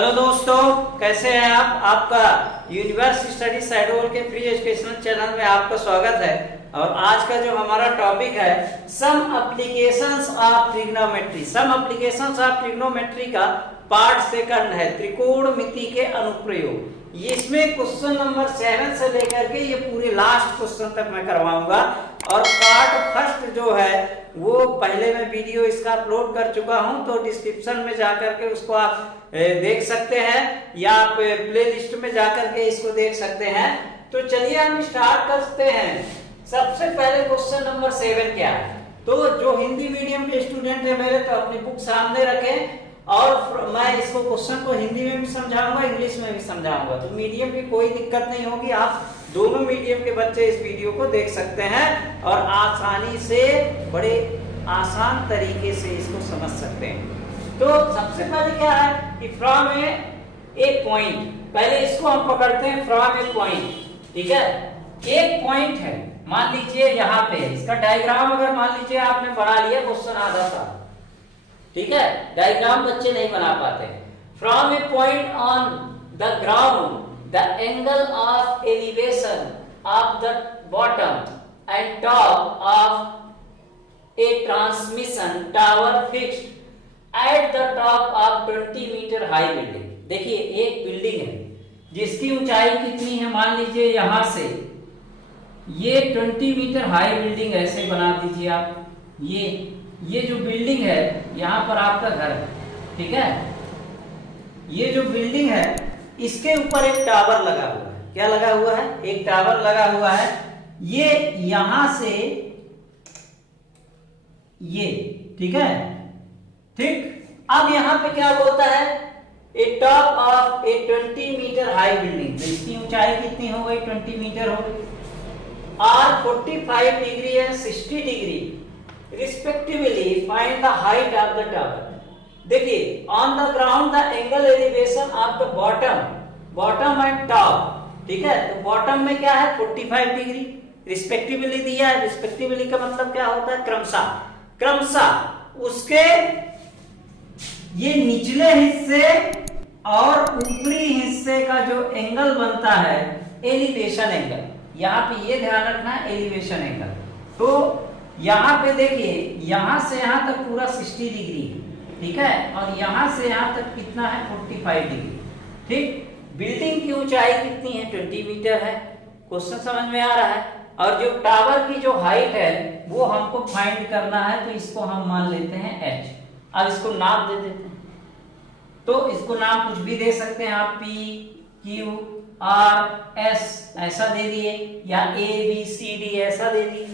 Hello दोस्तों, कैसे हैं आप? आपका यूनिवर्स स्टडी शैडोल के फ्री एजुकेशनल चैनल में आपका स्वागत है। और आज का जो हमारा टॉपिक है some applications of trigonometry. Some applications of trigonometry का पार्ट सेकंड है, त्रिकोणमिति के अनुप्रयोग। इसमें क्वेश्चन नंबर 7 से लेकर के ये पूरे लास्ट क्वेश्चन तक मैं करवाऊंगा। और पार्ट फर्स्ट जो है वो पहले मैं वीडियो इसका अपलोड कर चुका हूं, तो डिस्क्रिप्शन में जाकर के उसको आप देख सकते हैं या आप प्ले लिस्ट में जाकर के इसको देख सकते हैं। तो चलिए हम स्टार्ट करते हैं। सबसे पहले क्वेश्चन नंबर 7 क्या है? तो जो हिंदी मीडियम के स्टूडेंट है मेरे, तो अपनी बुक सामने रखें और मैं इसको क्वेश्चन को हिंदी में भी समझाऊंगा, इंग्लिश में भी समझाऊंगा। तो मीडियम की कोई दिक्कत नहीं होगी, आप दोनों मीडियम के बच्चे इस वीडियो को देख सकते हैं और आसानी से, बड़े आसान तरीके से इसको समझ सकते हैं। तो सबसे पहले क्या है कि फ्रॉम ए पॉइंट, पहले इसको हम पकड़ते हैं फ्रॉम ए पॉइंट। ठीक है, एक पॉइंट है, मान लीजिए यहाँ पे इसका डायग्राम अगर मान लीजिए आपने बना लिया क्वेश्चन आधा सा। ठीक है, डायग्राम बच्चे नहीं बना पाते। From a point on the ground the angle of elevation of the bottom and top of a transmission tower fixed at the top of 20 metre high building. देखिए एक बिल्डिंग है जिसकी ऊंचाई कितनी है, मान लीजिए यहां से ये 20 मीटर हाई बिल्डिंग ऐसे बना दीजिए आप। ये जो बिल्डिंग है यहाँ पर आपका घर है। ठीक है, ये जो बिल्डिंग है इसके ऊपर एक टावर लगा हुआ है। क्या लगा हुआ है? एक टावर लगा हुआ है। ये यहां से ये, ठीक है, ठीक। अब यहां पे क्या बोलता है? A top of a 20 metre high building. तो इसकी ऊंचाई कितनी हो गई? 20 मीटर हो गई। और 45 degree and 60 degree respectively find the height of the tower. देखिए on the ground the angle elevation of the bottom and top. ठीक है, तो बॉटम में क्या है? 45 डिग्री रिस्पेक्टिवली दिया है। रिस्पेक्टिवली का मतलब क्या होता है? क्रमशः उसके ये निचले हिस्से और ऊपरी हिस्से का जो एंगल बनता है, एलिवेशन एंगल। यहाँ पे ये ध्यान रखना है, एलिवेशन एंगल। तो यहाँ पे देखिए यहां से यहां तक पूरा 60 डिग्री। ठीक है, और यहां से यहां तक कितना है? 45 डिग्री। ठीक, बिल्डिंग की ऊंचाई कितनी है? 20 मीटर है। क्वेश्चन समझ में आ रहा है। और जो टावर की जो हाइट है वो हमको फाइंड करना है, तो इसको हम मान लेते हैं h। अब इसको नाम दे देते हैं, तो इसको नाम कुछ भी दे सकते हैं आप, P, Q, R, S ऐसा दे दिए, या A, B, C, D ऐसा दे दिए।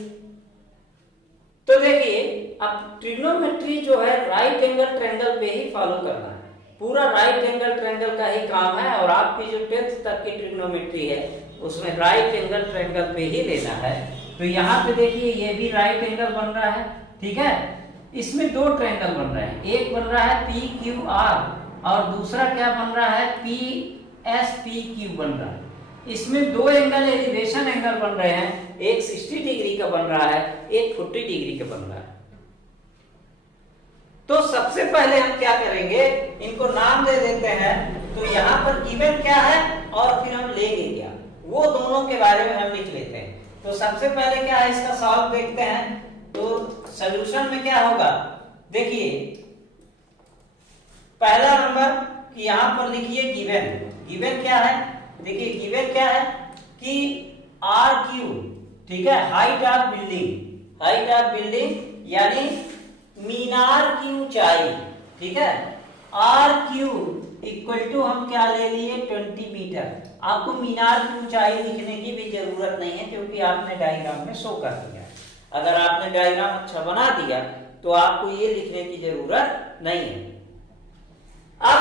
तो देखिए अब ट्रिग्नोमेट्री जो है राइट एंगल ट्रायंगल पे ही फॉलो करना है। पूरा राइट एंगल ट्रायंगल का ही काम है। और आपकी जो 10th तक की ट्रिग्नोमेट्री है उसमें राइट एंगल ट्रायंगल पे ही लेना है। तो यहाँ पे देखिए ये भी राइट एंगल बन रहा है। ठीक है, इसमें दो ट्रायंगल बन रहे हैं, एक बन रहा है PQR और दूसरा क्या बन रहा है? PSPQ बन रहा है। इसमें दो एंगल एलिवेशन एंगल बन रहे हैं, एक 60 डिग्री का बन रहा है, एक 40 डिग्री का बन रहा है। तो सबसे पहले हम क्या करेंगे, इनको नाम दे देते हैं। तो यहाँ पर गिवन क्या है और फिर हम लेंगे क्या, वो दोनों के बारे में हम लिख लेते हैं। तो सबसे पहले क्या है, इसका सॉल्व देखते हैं। तो सॉल्यूशन में क्या होगा? देखिए पहला नंबर कि यहां पर लिखिए गिवन क्या है? देखिए गिवन क्या है कि RQ, ठीक है, हाइट ऑफ बिल्डिंग यानी मीनार की ऊंचाई। ठीक है, RQ इक्वल टू हम क्या ले लिए? 20 मीटर। आपको मीनार की ऊंचाई लिखने की भी जरूरत नहीं है, क्योंकि आपने डायग्राम में शो कर दिया। अगर आपने डायग्राम अच्छा बना दिया तो आपको ये लिखने की जरूरत नहीं है। अब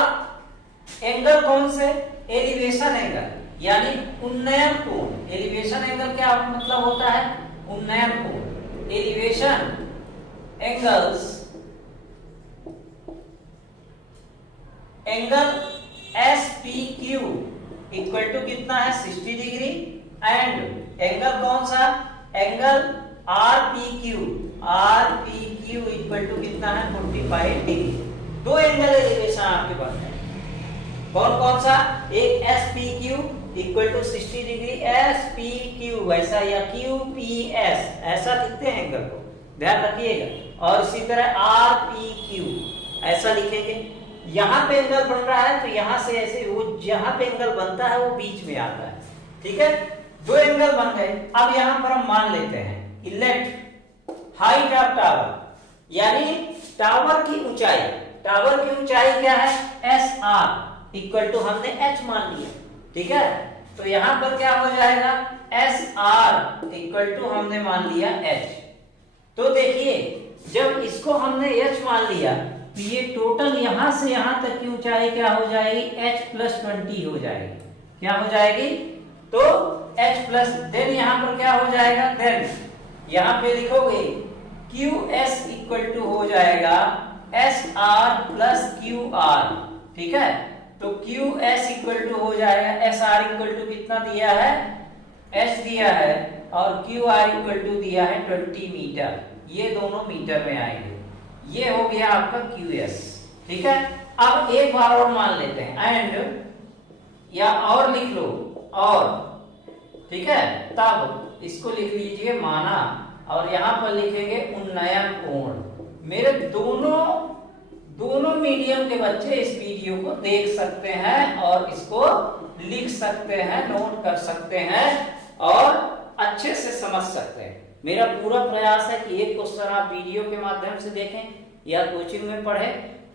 एंगल कौन से? एलिवेशन एंगल यानी उन्नयन कोण। एलिवेशन एंगल क्या मतलब होता है? उन्नयन कोण। Elevation angle SPQ equal to कितना है? 60 डिग्री। एंड एंगल कौन सा? एंगल RPQ इक्वल टू कितना है? 45 डिग्री। दो एंगल एलिवेशन आपके पास है। कौन कौन सा, एक S P Q equal to 60 degree, S P Q ऐसा, या क्यू पी एस ऐसा लिखते हैं एंगल को, ध्यान रखिएगा। और इसी तरह आर पी क्यू ऐसा लिखेंगे। यहाँ पे एंगल बन रहा है तो यहाँ से ऐसे वो जहाँ पे एंगल बनता है वो बीच में आता है, ठीक है। दो एंगल बन गए। अब यहाँ पर हम मान लेते हैं इलेक्ट हाइट ऑफ टावर, यानी टावर की ऊंचाई, टावर की ऊंचाई क्या है, एस आर इक्वल टू हमने एच मान लिया, ठीक है। तो यहाँ पर क्या हो जाएगा, एस आर इक्वल टू हमने मान लिया एच। तो देखिए जब इसको हमने एच मान लिया तो ये टोटल यहां से यहां तक की ऊंचाई क्या हो जाएगी, h + 20 हो जाएगी। क्या हो जाएगी, तो h प्लस, देन यहां पर क्या हो जाएगा, देन यहां पे लिखोगे QS इक्वल टू हो जाएगा SR + QR, ठीक है। तो QS इक्वल टू हो जाएगा, SR इक्वल टू कितना दिया है, h दिया है, और QR इक्वल टू दिया है 20 मीटर, ये दोनों मीटर में आएंगे। ये हो गया आपका QS, ठीक है। अब एक बार और मान लेते हैं, एंड या और लिख लो, और, ठीक है। तब इसको लिख लीजिए माना, और यहां पर लिखेंगे उन्नयन कोण। मेरे दोनों मीडियम के बच्चे इस वीडियो को देख सकते हैं और इसको लिख सकते हैं, नोट कर सकते हैं और अच्छे से समझ सकते हैं। मेरा पूरा प्रयास है कि एक क्वेश्चन आप वीडियो के माध्यम से देखें या कोचिंग में पढ़ें,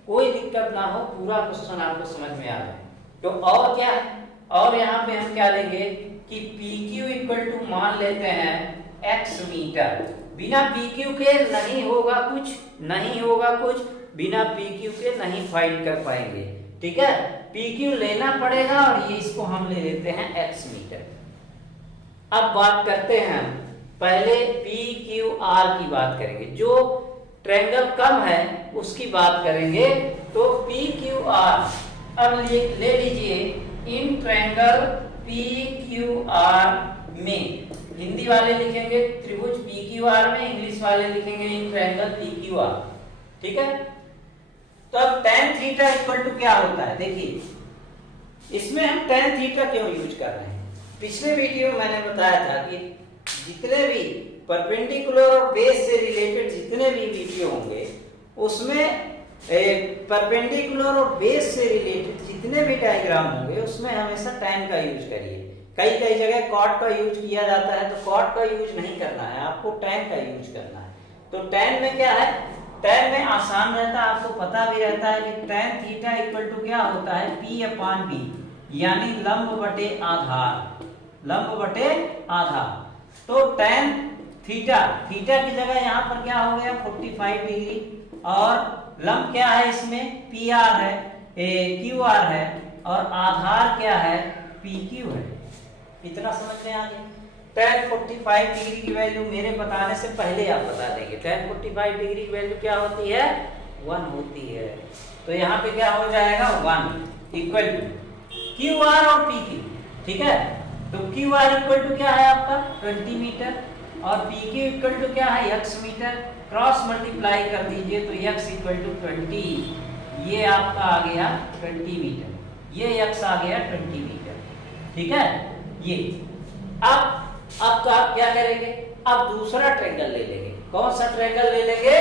कोई दिक्कत ना हो, पूरा क्वेश्चन आपको समझ में आ जाए। तो और क्या है, और यहाँ पे हम क्या लेंगे कि PQ इक्वल टू मान लेते हैं x मीटर। बिना PQ के नहीं होगा कुछ, नहीं होगा कुछ, बिना PQ के नहीं फाइंड कर पाएंगे, ठीक है। PQ लेना पड़ेगा और ये इसको हम ले लेते हैं x मीटर। अब बात करते हैं, पहले PQR की बात करेंगे, जो ट्रायंगल कम है उसकी बात करेंगे। तो PQR अब ले लीजिए, इन ट्रायंगल PQR में, हिंदी वाले लिखेंगे त्रिभुज PQR में, इंग्लिश वाले लिखेंगे इन ट्रायंगल PQR, ठीक है। तो अब tan थीटा इक्वल टू क्या होता है, देखिए इसमें हम tan थीटा क्यों यूज कर रहे हैं। पिछले वीडियो में मैंने बताया था कि जितने भी परपेंडिकुलर और बेस से रिलेटेड जितने भी वीडियो होंगे उसमें परपेंडिकुलर और बेस से रिलेटेड जितने भी डायग्राम होंगे उसमें हमेशा tan का यूज करिए। कई कई जगह cot का यूज किया जाता है, तो cot का यूज नहीं करना है, आपको tan का यूज करना है। तो tan में क्या है, tan में आसान रहता है, आपको पता भी रहता है कि tan थीटा इक्वल टू क्या होता है, P/B, यानी लंब बटे आधार, लंब बटे आधार। तो tan थीटा, थीटा की जगह यहाँ पर क्या हो गया 45 डिग्री, और लंब क्या है इसमें PR है, QR है, और आधार क्या है PQ है। इतना समझ में आ गया। tan 45 डिग्री की वैल्यू मेरे बताने से पहले आप बता देंगे, tan 45 डिग्री की वैल्यू क्या होती है, 1 होती है। तो यहाँ पे क्या हो जाएगा 1 इक्वल टू QR और PQ, ठीक है। तो QR इक्वल टू क्या है आपका 20 मीटर, और PQ इक्वल टू क्या है x मीटर। क्रॉस मल्टीप्लाई कर दीजिए तो x इक्वल टू 20, ये आपका आ गया 20 मीटर, ये x आ गया 20 मीटर, ठीक है। ये अब आप क्या करेंगे, अब दूसरा ट्रायंगल ले लेंगे। कौन सा ट्रायंगल ले लेंगे,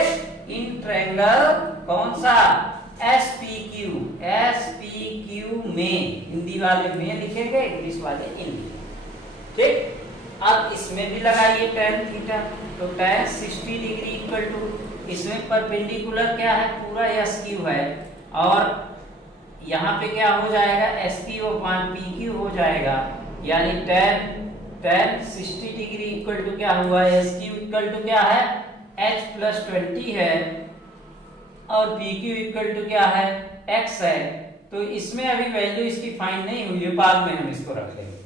इन ट्रायंगल कौन सा, SPQ, SPQ में, हिंदी वाले में लिखेंगे, इंग्लिश वाले इन, ठीक। अब इसमें भी लगाइए tan थीटा, तो tan 60 डिग्री इक्वल टू, इसमें परपेंडिकुलर क्या है, पूरा SQ है, और यहाँ पे क्या हो जाएगा SQ/PQ हो जाएगा, यानी tan 60 डिग्री इक्वल टू क्या हुआ, SQ इक्वल टू क्या है h + 20 है, और PQ इक्वल टू क्या है x है। तो इसमें अभी वैल्यू इसकी फाइंड नहीं हुई है, बाद में हम इसको रख लेंगे।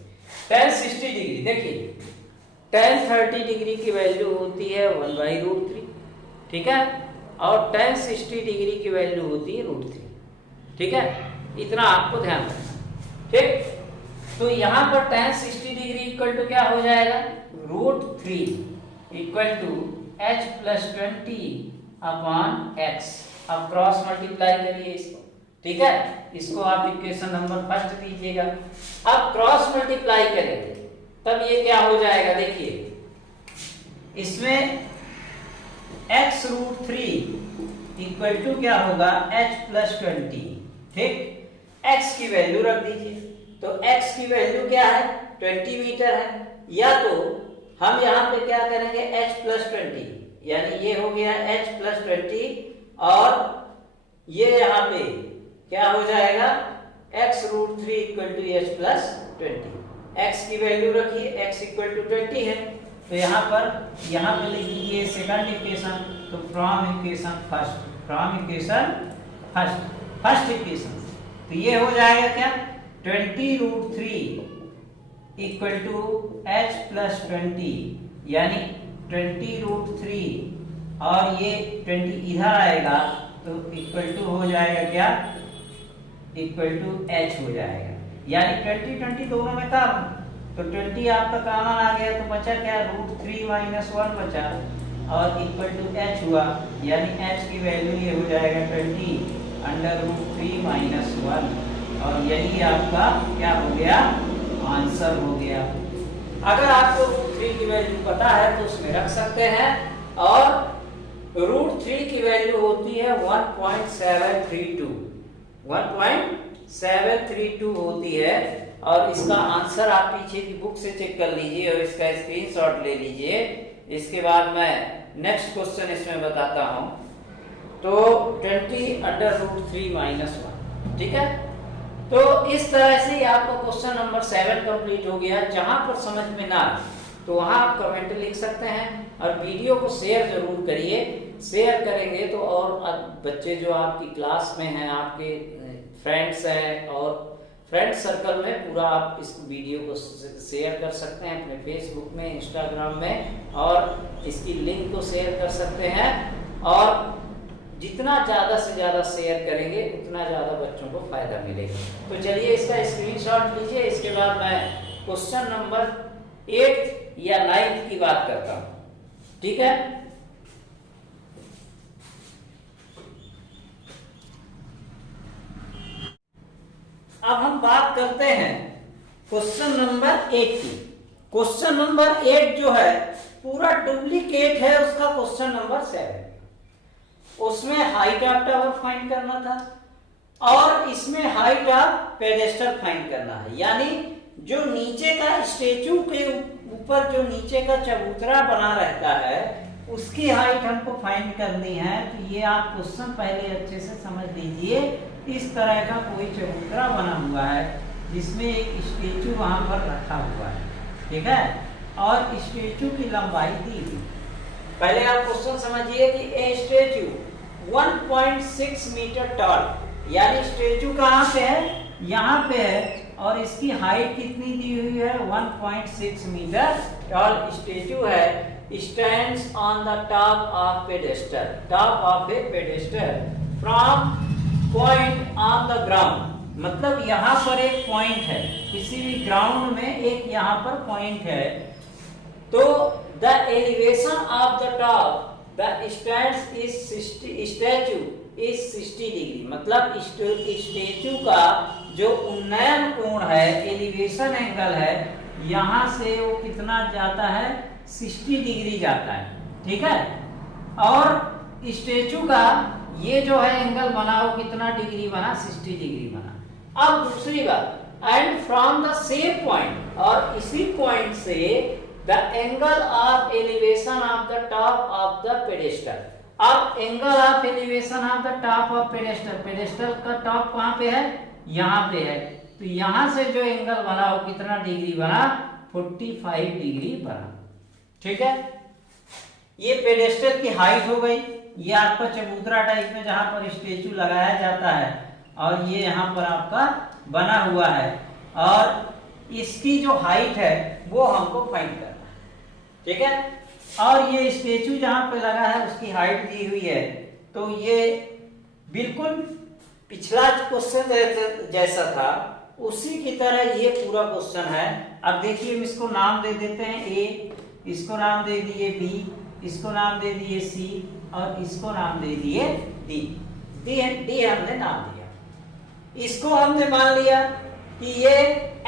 tan 60 डिग्री, देखिए tan 30 डिग्री की वैल्यू होती है 1/√3, ठीक है, और tan 60 डिग्री की वैल्यू होती है √3, ठीक है। इतना आपको ध्यान रखना, ठीक। तो यहाँ पर tan 60 डिग्री इक्वल टू क्या हो जाएगा, √3 इक्वल टू h + 20/x। अब क्रॉस मल्टीप्लाई करिए इसको, ठीक है, इसको आप इक्वेशन नंबर फर्स्ट दीजिएगा। अब क्रॉस मल्टीप्लाई करेंगे तब ये क्या हो जाएगा, देखिए इसमें x√3 इक्वल टू क्या होगा h+20। ठीक, x की वैल्यू रख दीजिए, तो x की वैल्यू क्या है 20 मीटर है, या तो हम यहाँ पे क्या करेंगे h+20, यानी ये हो गया h+20 और ये यहाँ पे क्या हो जाएगा x√3 equal to h+20। x की वैल्यू रखिए, x इक्वल टू 20 है, तो यहाँ पे लिख दीजिए सेकंड इक्वेशन, तो फ्रॉम इक्वेशन फर्स्ट इक्वेशन, तो ये हो जाएगा क्या 20√3 इक्वल टू h+20, यानी 20√3 और ये 20 इधर आएगा तो इक्वल टू हो जाएगा क्या, इक्वल टू h हो जाएगा, यानी 20 दोनों में कॉमन, तो 20 आपका कॉमन आ गया, तो बचा क्या √3 - 1 बचा और इक्वल टू h हुआ, यानी h की वैल्यू ये हो जाएगा 20√3 - 1 और यही आपका क्या हो गया, आंसर हो गया। अगर आपको √3 की वैल्यू पता है तो उसमें रख सकते हैं, और √3 की वैल्यू होती है 1.732 होती है, और इसका आंसर आप पीछे की बुक से चेक कर लीजिए और इसका स्क्रीनशॉट ले लीजिए। इसके बाद मैं नेक्स्ट क्वेश्चन इसमें बताता हूं, तो 20√3 - 1, ठीक है। तो इस तरह से ही आपका क्वेश्चन नंबर 7 कंप्लीट हो गया। जहां पर समझ में ना तो वहां आप कमेंट लिख सकते हैं, और वीडियो को शेयर जरूर करिए। शेयर करेंगे तो और बच्चे जो आपकी क्लास में हैं, आपके फ्रेंड्स हैं, और फ्रेंड सर्कल में पूरा आप इस वीडियो को शेयर कर सकते हैं अपने फेसबुक में, इंस्टाग्राम में, और इसकी लिंक को शेयर कर सकते हैं। और जितना ज़्यादा से ज़्यादा शेयर करेंगे उतना ज़्यादा बच्चों को फायदा मिलेगा। तो चलिए इसका स्क्रीनशॉट लीजिए। इसके बाद मैं क्वेश्चन नंबर 8 या 9 की बात करता हूँ, ठीक है। अब हम बात करते हैं क्वेश्चन नंबर 8 की। क्वेश्चन नंबर 8 जो है पूरा डुप्लीकेट है उसका क्वेश्चन नंबर 7। उसमें हाइट ऑफ टावर फाइंड करना था, और इसमें हाइट ऑफ पेडेस्टल फाइंड करना है, यानी जो नीचे का स्टेचू के ऊपर जो नीचे का चबूतरा बना रहता है उसकी हाइट हमको फाइंड करनी है। तो ये आप क्वेश्चन पहले अच्छे से समझ लीजिए। इस तरह का कोई चबूतरा बना हुआ है जिसमें एक स्टेचू वहां पर रखा हुआ है, ठीक है, और स्टेचू की लंबाई दी हुई। पहले आप क्वेश्चन समझिए कि ए स्टेचू 1.6 मीटर टॉल, यानी स्टेचू कहाँ पे है, यहाँ पे है, और इसकी हाइट कितनी दी हुई है 1.6 मीटर टॉल स्टेचू है। Stands on the top of A pedestal from point on the ground, मतलब यहाँ पर एक पॉइंट है, किसी भी ग्राउंड में एक यहाँ पर पॉइंट है। तो the elevation of the top the stand is 60 degree, मतलब स्टेचू का जो उन्नयन कोण है, एलिवेशन एंगल है, यहाँ से वो कितना जाता है 60 डिग्री जाता है, ठीक है। और स्टेचू का ये जो है एंगल बना वो कितना डिग्री बना 60 डिग्री बना। अब दूसरी बात, and from the same point, और इसी पॉइंट से the angle of elevation of the top of the pedestal. अब angle of elevation of the top of pedestal, pedestal का टॉप कहाँ पे है, यहाँ पे है, तो यहाँ से जो एंगल बना वो कितना डिग्री बना 45 डिग्री बना, ठीक है। ये पेडेस्टल की हाइट हो गई। ये आपका चबूतरा टाइप में जहां पर स्टेचू लगाया जाता है, और ये यहाँ पर आपका बना हुआ है, और इसकी जो हाइट है वो हमको फाइंड करना है, ठीक है। और ये स्टेचू जहां पे लगा है उसकी हाइट दी हुई है। तो ये बिल्कुल पिछला क्वेश्चन जैसा था उसी की तरह ये पूरा क्वेश्चन है। अब देखिए हम इसको नाम दे देते हैं ए, इसको नाम दे दिए बी, इसको नाम दे दिए सी, और इसको नाम दे दिए डी। डी हमने नाम दिया, इसको हमने मान लिया कि ये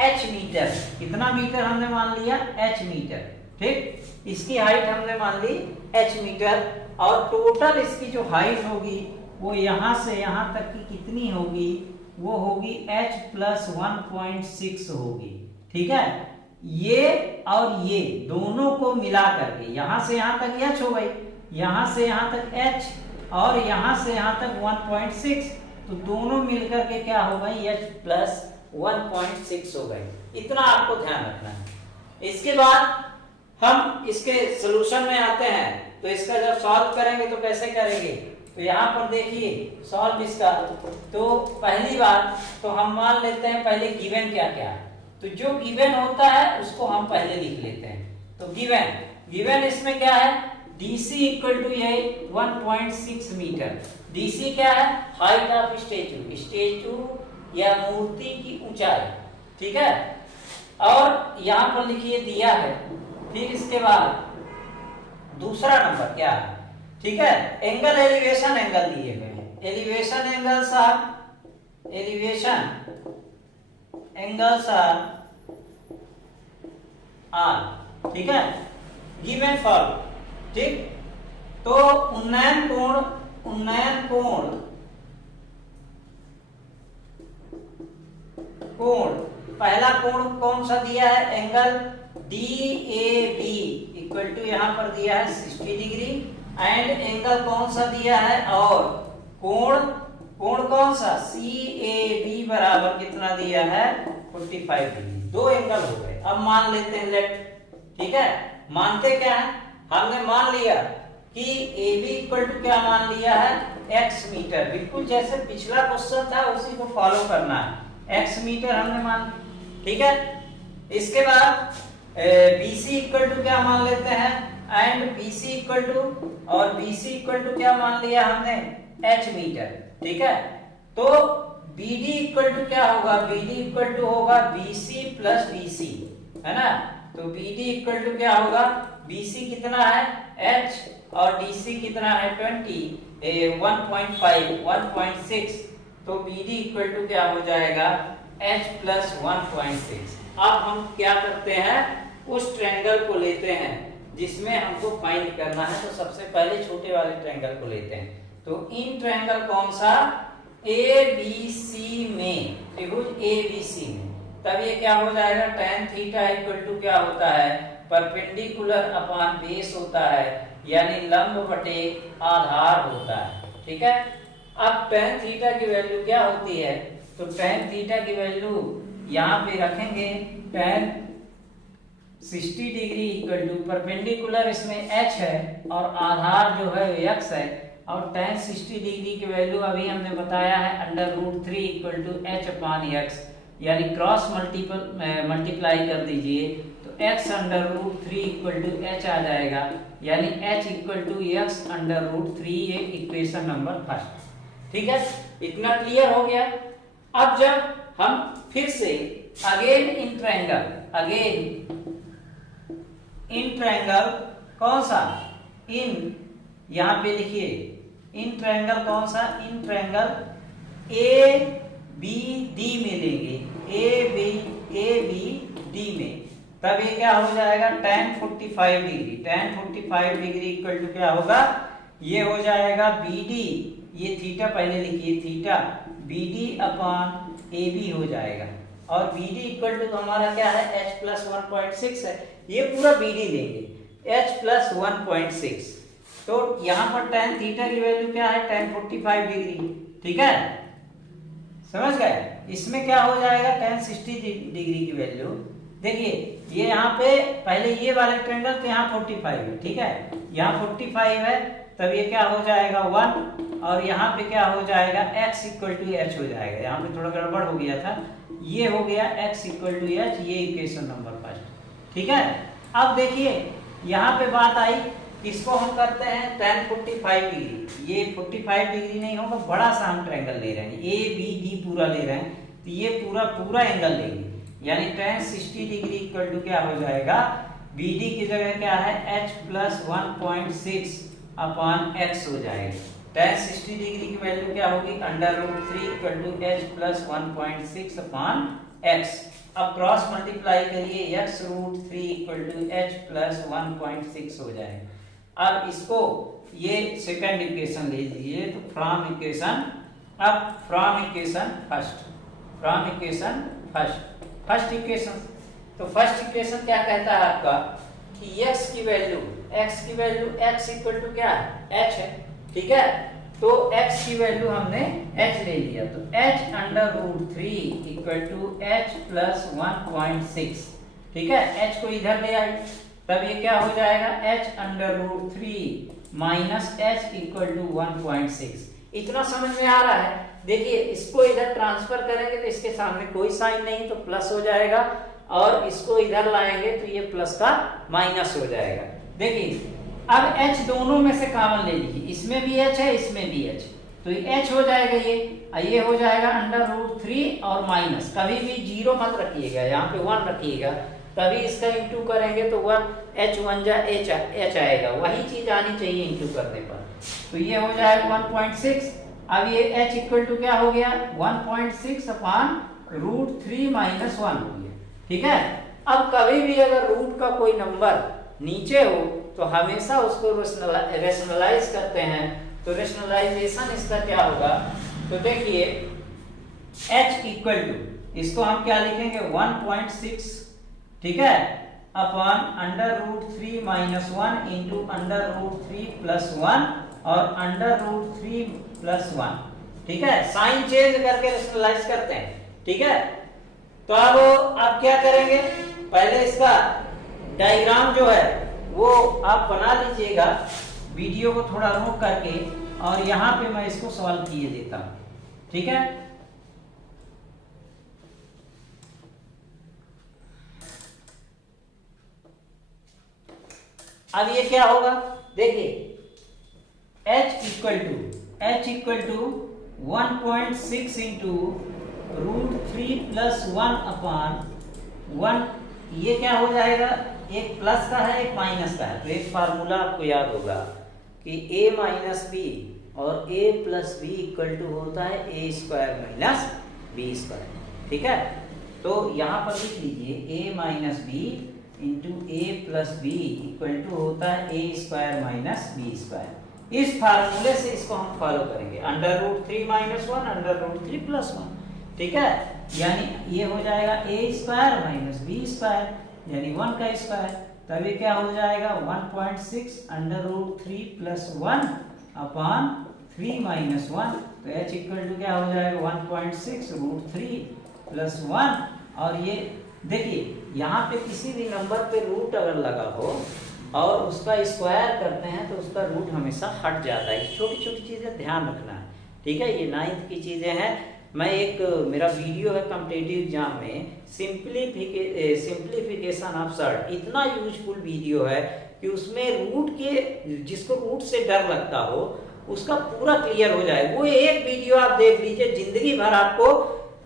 h मीटर, कितना मीटर हमने मान लिया, h मीटर, ठीक। इसकी हाइट हमने मान ली h मीटर, और टोटल इसकी जो हाइट होगी वो यहां से यहां तक की कितनी होगी, वो होगी h प्लस 1.6 होगी, ठीक है। ये और ये दोनों को मिला करके यहां से यहां तक h हो गई, यहां से यहां तक h और यहां से यहां तक 1.6, तो दोनों मिलकर के क्या हो गई, h प्लस 1.6 हो गई। इतना आपको ध्यान रखना है। इसके बाद हम इसके सॉल्यूशन में आते हैं, तो इसका जब सॉल्व करेंगे तो कैसे करेंगे, तो यहाँ पर देखिए सॉल्व इसका, तो पहली बात तो हम मान लेते हैं पहले गिवन क्या क्या है, तो जो गिवन होता है उसको हम पहले लिख लेते हैं। तो गिवन इसमें क्या है, DC इक्वल टू ये 1.6 मीटर। DC क्या है, हाइट ऑफ स्टेचू या मूर्ति की ऊंचाई, ठीक है। और यहाँ पर लिखिए दिया है, फिर इसके बाद दूसरा नंबर क्या है, ठीक है, एंगल एलिवेशन एंगल दिए हुए हैं, एलिवेशन एंगल्स आर, ठीक है, गिवन फॉर, ठीक। तो उन्नयन कोण पहला कोण कौन सा दिया है, एंगल DAB इक्वल टू यहां पर दिया है 60 डिग्री, एंड एंगल कौन सा दिया है, और कोण कौन सा CAB बराबर कितना दिया है, 45 डिग्री। दो एंगल हो गए। अब मान लेते हैं लेट, ठीक है। मानते क्या है, हमने मान लिया कि AB इक्वल टू क्या मान लिया है, x मीटर, बिल्कुल जैसे पिछला क्वेश्चन था उसी को फॉलो करना है, x मीटर हमने मान, ठीक है। इसके बाद BC इक्वल टू क्या मान लेते हैं, एंड BC इक्वल टू, और BC इक्वल टू क्या मान लिया हमने, h मीटर, ठीक है। तो BD इक्वल टू क्या होगा, BD इक्वल टू होगा BC प्लस BC, है ना। तो BD इक्वल टू क्या होगा, BC कितना है h और DC कितना है 1.6, तो BD इक्वल टू क्या हो जाएगा, h प्लस 1.6। अब हम क्या करते हैं, उस ट्रायंगल को लेते हैं जिसमें हमको फाइंड करना है, तो सबसे पहले छोटे वाले ट्रायंगल को लेते हैं। तो इन ट्रायंगल कौन सा, ABC में, त्रिभुज ABC में, तब ये क्या हो जाएगा, tan थीटा इक्वल टू क्या होता है, परपेंडिकुलर अपॉन बेस होता है, यानी लंब बटे आधार होता है, ठीक है। अब tan थीटा की वैल्यू क्या होती है, तो tan थीटा की वैल्यू यहाँ पे रखेंगे, tan 60 degree equal to perpendicular इसमें h है और आधार जो है x है, और tan 60 डिग्री की वैल्यू अभी हमने बताया है √3 equal to h upon x, यानी क्रॉस मल्टीप्लाई कर दीजिए तो x √3 इक्वल टू h आ जाएगा, यानी h इक्वल टू x √3, ये इक्वेशन नंबर फर्स्ट, ठीक है। इतना क्लियर हो गया। अब जब हम फिर से अगेन इन ट्रायंगल कौन सा, इन, यहां पे लिखिए इन ट्रायंगल कौन सा, इन ट्रायंगल ABD में लेंगे, ABD में, तब ये क्या हो जाएगा, tan 45 degree, tan 45 degree equal to क्या होगा, ये हो जाएगा BD, ये थीटा पहले लिखिए, थीटा BD अपॉन AB हो जाएगा, और BD इक्वल टू हमारा क्या है, h प्लस 1.6 है, ये पूरा BD लेंगे, h प्लस 1.6, तो यहाँ पर tan थीटा की वैल्यू क्या है, tan 45 डिग्री, ठीक है, समझ गए। इसमें क्या हो जाएगा, tan 60 डिग्री की वैल्यू, देखिए ये यहाँ पे पहले ये वाले ट्रायंगल, तो यहाँ 45 है, ठीक है, यहाँ 45 है, तब ये क्या हो जाएगा 1, और यहाँ पे क्या हो जाएगा, x इक्वल टू h हो जाएगा, यहाँ पे थोड़ा गड़बड़ हो गया था, ये हो गया x इक्वल टू h, ये इक्वेशन नंबर फर्स्ट, ठीक है। अब देखिए यहाँ पे बात आई, इसको हम करते हैं tan 45 डिग्री, ये 45 डिग्री नहीं होगा, बड़ा सा हम ट्रायंगल ले रहे हैं, ABD पूरा ले रहे हैं, तो ये पूरा एंगल लेंगे, यानी tan 60 डिग्री इक्वल टू क्या हो जाएगा, BD की जगह क्या है, h प्लस 1.6 अपॉन x हो जाएगा, tan 60 डिग्री की वैल्यू क्या होगी, √3 equal to h plus 1.6 upon x। अब क्रॉस मल्टीप्लाई करिए, x√3 equal to h plus 1.6 हो जाएगा। अब इसको ये सेकंड इक्वेशन ले लीजिए, तो फ्रॉम इक्वेशन, अब फ्रॉम इक्वेशन फर्स्ट इक्वेशन, तो फर्स्ट इक्वेशन क्या कहता है आपका कि x की वैल्यू x इक्वल टू क्या है, h है, ठीक है। तो x की वैल्यू हमने h ले लिया, तो h√3 equal to h plus 1.6, ठीक है। h को इधर ले आए, तब ये क्या हो जाएगा, h√3 minus h equal to 1.6। इतना समझ में आ रहा है। देखिए इसको इधर ट्रांसफर करेंगे तो इसके सामने कोई साइन नहीं, तो प्लस हो जाएगा, और इसको इधर लाएंगे तो ये प्लस का माइनस हो जाएगा। देखिए अब h दोनों में से कॉमन ले लीजिए, इसमें भी h है, इसमें भी h, तो ये h हो जाएगा, ये हो जाएगा √3 और माइनस, कभी भी जीरो मत रखिएगा, यहाँ पे 1 रखिएगा, तभी इसका इंटू करेंगे तो 1 h1 जा h आएगा, वही चीज आनी चाहिए इंटू करने पर। तो ये हो जाएगा 1.6। अब ये h इक्वल टू क्या हो गया, 1.6 अपॉन √3 माइनस 1 हो गया, ठीक है। अब कभी भी अगर रूट का कोई नंबर नीचे हो तो हमेशा उसको रेशनलाइज करते हैं, तो रेशनलाइजेशन इसका क्या होगा, तो देखिए h इक्वल टू, इसको हम क्या लिखेंगे 1.6, ठीक है, अपॉन √3 माइनस 1 इंटू √3 प्लस 1 और √3 प्लस 1, ठीक है। साइन चेंज करके रेशनलाइज करते हैं, ठीक है। तो अब क्या करेंगे, पहले इसका डायग्राम जो है वो आप बना लीजिएगा, वीडियो को थोड़ा रोक करके, और यहाँ पे मैं इसको सॉल्व किए देता हूँ, ठीक है। अब ये क्या होगा, देखिए h equal to 1.6 into √3 plus 1 upon 1, ये क्या हो जाएगा, एक प्लस का है एक माइनस का है, तो एक फार्मूला आपको याद होगा कि a माइनस बी और a plus b equal to होता है a square minus b square, ठीक है। तो यहाँ पर लिख लीजिए a minus b into a plus b equal to होता है a square minus b square. इस फार्मूले से इसको हम फॉलो करेंगे, √3 माइनस 1 √3 प्लस 1, ठीक है। यानी ये हो जाएगा a square minus b square, यानी 1 का स्क्वायर, तभी क्या हो जाएगा 1.6 √3 प्लस 1 अपॉन 3 माइनस 1, तो h इक्वल टू क्या हो जाएगा 1.6 √3 प्लस 1, और ये देखिए यहाँ पे किसी भी नंबर पे रूट अगर लगा हो और उसका स्क्वायर करते हैं तो उसका रूट हमेशा हट जाता है। छोटी छोटी चीज़ें ध्यान रखना है, ठीक है। ये 9th की चीज़ें हैं। मैं एक मेरा वीडियो है कॉम्पिटिटिव एग्जाम में सिंप्लीफिकेशन ऑफ सर्ट, इतना यूजफुल वीडियो है कि उसमें रूट के, जिसको रूट से डर लगता हो उसका पूरा क्लियर हो जाए। वो एक वीडियो आप देख लीजिए, जिंदगी भर आपको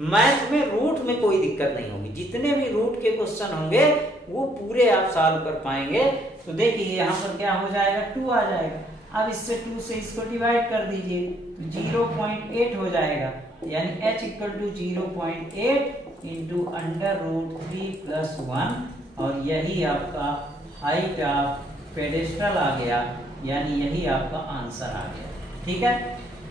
मैथ में रूट में कोई दिक्कत नहीं होगी। जितने भी रूट के क्वेश्चन होंगे वो पूरे आप सॉल्व कर पाएंगे। तो देखिए यहाँ पर क्या हो जाएगा 2 आ जाएगा। अब इससे 2 से इसको डिवाइड कर दीजिए तो 0.8 हो जाएगा, यानी h equal to 0.8 into √3 plus 1, और यही आपका हाइट ऑफ पेडेस्टल आ गया, यानी यही आपका आंसर आ गया। ठीक है,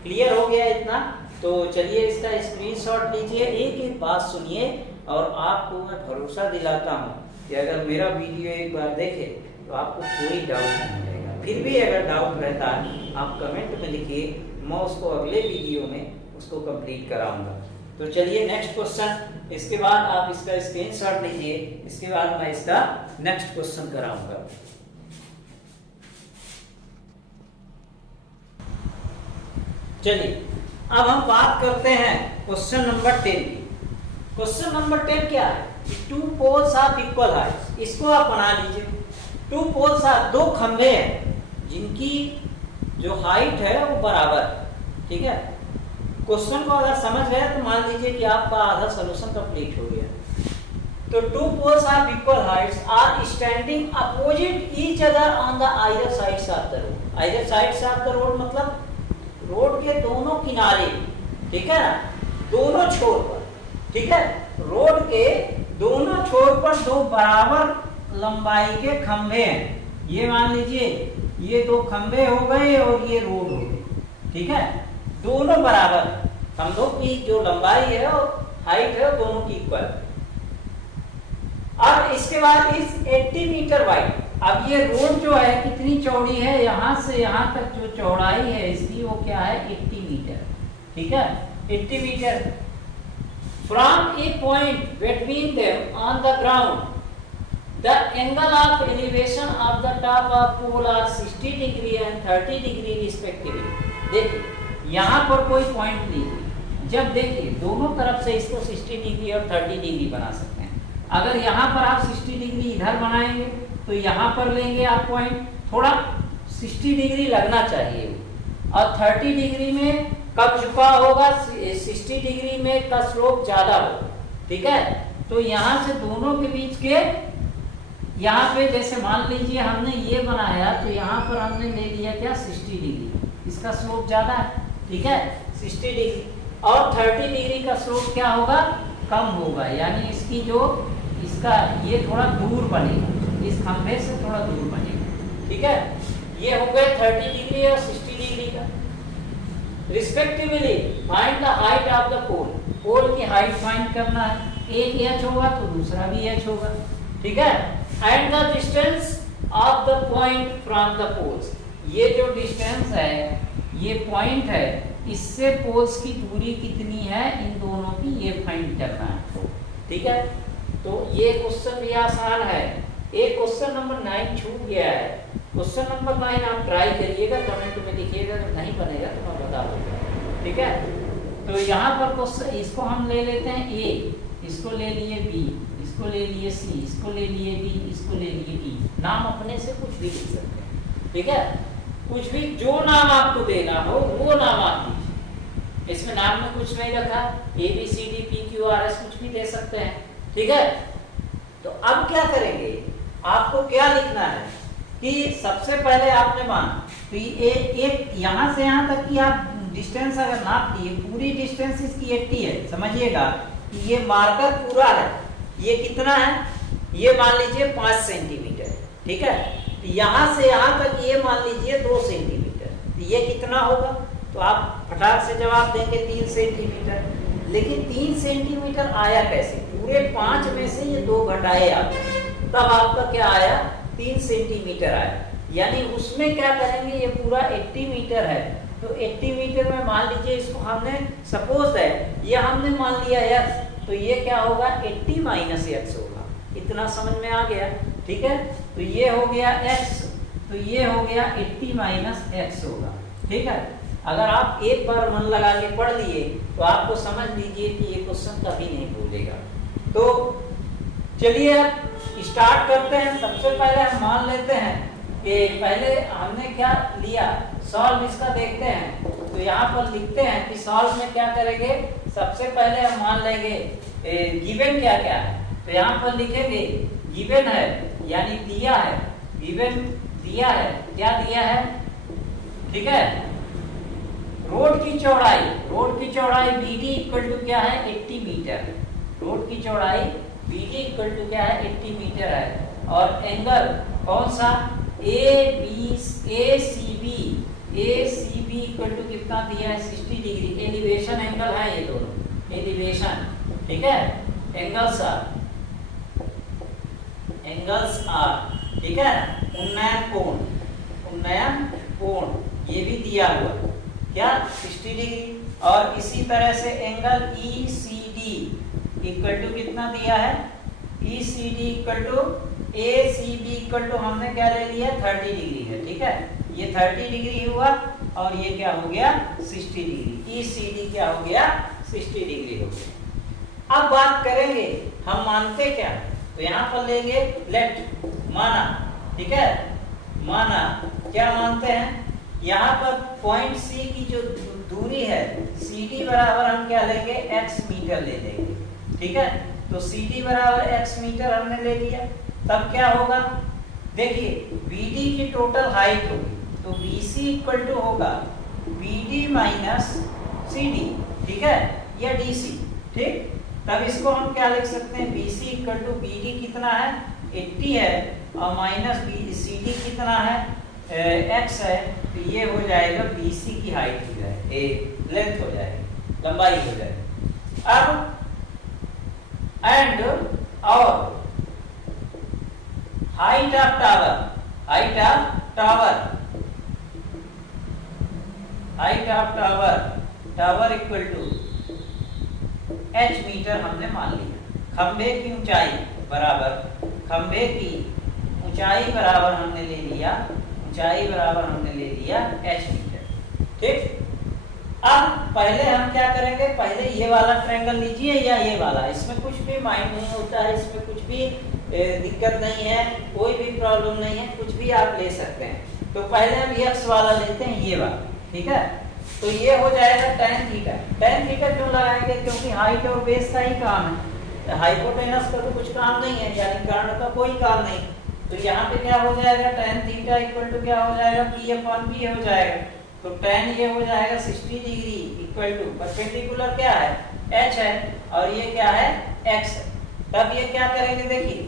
क्लियर हो गया इतना। तो चलिए इसका स्क्रीनशॉट लीजिए, एक एक बात सुनिए, और आपको मैं भरोसा दिलाता हूँ कि अगर मेरा वीडियो एक बार देखे तो आपको कोई डाउट नहीं रहेगा। फिर भी अगर डाउट रहता है आप कमेंट में लिखिए, मैं उसको अगले वीडियो में उसको कंप्लीट कराऊंगा। तो चलिए नेक्स्ट क्वेश्चन, इसके बाद आप इसका स्क्रीनशॉट लीजिए, इसके बाद मैं इसका नेक्स्ट क्वेश्चन कराऊंगा। चलिए अब हम बात करते हैं क्वेश्चन नंबर 10 की। क्वेश्चन नंबर 10 क्या है? 2 पोल्स ऑफ इक्वल हाइट। इसको आप बना लीजिए। 2 पोल्स ऑफ, 2 खंभे हैं जिनकी जो हाइट है वो बराबर है। ठीक है, क्वेश्चन को अगर समझ गए तो मान लीजिए कि आपका आधा सॉल्यूशन कंप्लीट हो गया। तो 2 poles of equal heights are standing opposite each other on the either sides of the road। either sides of the road मतलब रोड के दोनों किनारे, ठीक है ना, दोनों छोर पर, ठीक है, रोड के दोनों छोर पर दो बराबर लंबाई के खंभे हैं। ये मान लीजिए ये दो खंभे हो गए और ये रोड हो गई, ठीक है, दोनों बराबर, खंभों की जो लंबाई है और हाइट है दोनों की इक्वल। अब इसके बाद इस 80 मीटर वाइड, अब ये रोड जो है कितनी चौड़ी है, यहां से यहां तक जो चौड़ाई है इसकी वो क्या है 80 मीटर, ठीक है, 80 metre. From a point between them on the ground the angle of elevation of the top of pole are 60 degree and 30 degree respectively। देखिए यहाँ पर कोई पॉइंट नहीं, जब देखिए दोनों तरफ से इसको 60 डिग्री और 30 डिग्री बना सकते हैं। अगर यहाँ पर आप 60 डिग्री इधर बनाएंगे तो यहाँ पर लेंगे आप पॉइंट, थोड़ा 60 डिग्री लगना चाहिए, और 30 डिग्री में कब झुका होगा, 60 डिग्री में का स्लोप ज्यादा होगा, ठीक है। तो यहाँ से दोनों के बीच के, यहाँ पे जैसे मान लीजिए हमने ये बनाया तो यहाँ पर हमने ले लिया क्या 60 डिग्री, इसका स्लोप ज्यादा है, ठीक है, 60 डिग्री, और 30 डिग्री का स्लोप क्या होगा, कम होगा, यानी इसकी जो इसका ये थोड़ा दूर बनेगा, इस खंभे से थोड़ा दूर बनेगा, ठीक है। ये हो गए 30 डिग्री और 60 डिग्री का। Respectively find the height of the pole, pole की हाइट फाइंड करना है, एक एच होगा तो दूसरा भी एच होगा, ठीक है। And the distance of the point from the poles, ये जो डिस्टेंस है, ये पॉइंट है, इससे पोल्स की दूरी कितनी है इन दोनों की, ये फाइंड करना है, ठीक है। तो ये क्वेश्चन भी आसान है। एक क्वेश्चन नंबर 9 छूट गया है, क्वेश्चन नंबर 9 आप ट्राई करिएगा, कमेंट में लिखिएगा, अगर नहीं बनेगा तो मैं बता दूंगा, ठीक है। तो यहाँ पर क्वेश्चन, इसको हम ले लेते हैं ए, इसको ले लिए बी, इसको ले लिए सी, इसको ले लिए डी, इसको ले लिए ई। नाम अपने से कुछ भी लिख सकते हैं, ठीक है, कुछ भी जो नाम आपको देना हो वो नाम आप दीजिए। इसमें नाम में कुछ नहीं रखा, A B C D P Q R S कुछ भी दे सकते हैं, ठीक है। तो अब क्या करेंगे, आपको क्या लिखना है कि सबसे पहले आपने माना तो ये एक यहाँ से यहाँ तक की आप डिस्टेंस अगर नाप दिए, पूरी डिस्टेंस इसकी 80 है, समझिएगा ये मार्कर पूरा है, ये कितना है, ये मान लीजिए 5 सेंटीमीटर, ठीक है। यहाँ से यहाँ तक ये मान लीजिए 2 सेंटीमीटर, तो ये कितना होगा, तो आप फटाक से जवाब देंगे 3 सेंटीमीटर। लेकिन 3 सेंटीमीटर आया कैसे, पूरे 5 में से ये 2 घटाए आप, तब आपका क्या आया 3 सेंटीमीटर आया। यानी उसमें क्या करेंगे, ये पूरा 80 मीटर है, तो 80 मीटर में मान लीजिए इसको हमने सपोज है ये हमने मान लिया x, तो ये क्या होगा 80 माइनस x होगा, इतना समझ में आ गया, ठीक है। तो ये हो गया x, तो ये हो गया 80 माइनस x होगा, ठीक है। अगर आप एक बार मन लगा के पढ़ लिए तो आपको समझ लीजिए कि ये क्वेश्चन कभी नहीं भूलेगा। तो चलिए अब स्टार्ट करते हैं। सबसे पहले हम मान लेते हैं कि पहले हमने क्या लिया, सॉल्व इसका देखते हैं। तो यहाँ पर लिखते हैं कि सॉल्व में क्या करेंगे, सबसे पहले हम मान लेंगे गिवन क्या क्या है, तो यहाँ पर लिखेंगे गिवन है यानी दिया है, गिवन दिया है, क्या दिया है, ठीक है। रोड की चौड़ाई BD इक्वल टू क्या है 80 मीटर, रोड की चौड़ाई BD इक्वल टू क्या है 80 मीटर है, और एंगल कौन सा ACB इक्वल टू कितना दिया है 60 डिग्री, एलिवेशन एंगल है ये दोनों, एलिवेशन, ठीक है। एंगल्स आर, ठीक है। उन्नयन कोण ये भी दिया हुआ क्या 60 डिग्री, और इसी तरह से एंगल ECD इक्वल टू कितना दिया है, ECD equal to ACB equal to हमने क्या ले लिया 30 डिग्री है, ठीक है। ये 30 डिग्री हुआ और ये क्या हो गया 60 डिग्री, ECD क्या हो गया 60 डिग्री हो गया। अब बात करेंगे हम मानते क्या, तो यहाँ पर लेंगे लेट, माना, ठीक है, माना क्या मानते हैं, यहाँ पर पॉइंट C की जो दूरी है CD बराबर हम क्या लेंगे x मीटर ले लेंगे, ठीक है। तो CD बराबर x मीटर हमने ले लिया, तब क्या होगा, देखिए BD की टोटल हाइट होगी तो BC इक्वल टू होगा BD माइनस CD, ठीक है, या DC, ठीक। तब इसको हम क्या लिख सकते हैं, BC इक्वल टू BD कितना है 80 है और माइनस CD कितना है x है, तो ये हो जाएगा BC की हाइट हो जाएगी, लेंथ हो जाएगी, लंबाई हो जाएगी। अब एंड और height of tower, height of tower, height of tower, tower equal to h metre हमने मान लिया। खंबे की ऊंचाई बराबर, खंबे की ऊंचाई बराबर हमने ले लिया, ऊंचाई बराबर हमने ले लिया h मीटर, ठीक। अब पहले हम क्या करेंगे, पहले ये वाला ट्रायंगल लीजिए या ये वाला, इसमें कुछ भी माइंड नहीं होता है, इसमें कुछ भी दिक्कत नहीं है, कोई भी प्रॉब्लम नहीं है, कुछ भी आप ले सकते हैं। तो पहले हम x वाला लेते हैं, ये वाला, ठीक है। तो ये हो जाएगा tan थीटा। tan थीटा क्यों लगाएंगे, क्योंकि हाइट और बेस का ही काम है, हाइपोटेनस का तो कुछ काम नहीं है, यानी कर्ण का कोई काम नहीं। तो यहाँ पे क्या हो जाएगा, tan थीटा इक्वल टू क्या हो जाएगा, P/B हो जाएगा। तो tan ये हो जाएगा 60 डिग्री इक्वल टू परपेंडिकुलर क्या है h है और ये क्या है x है। तब ये क्या करेंगे देखिए,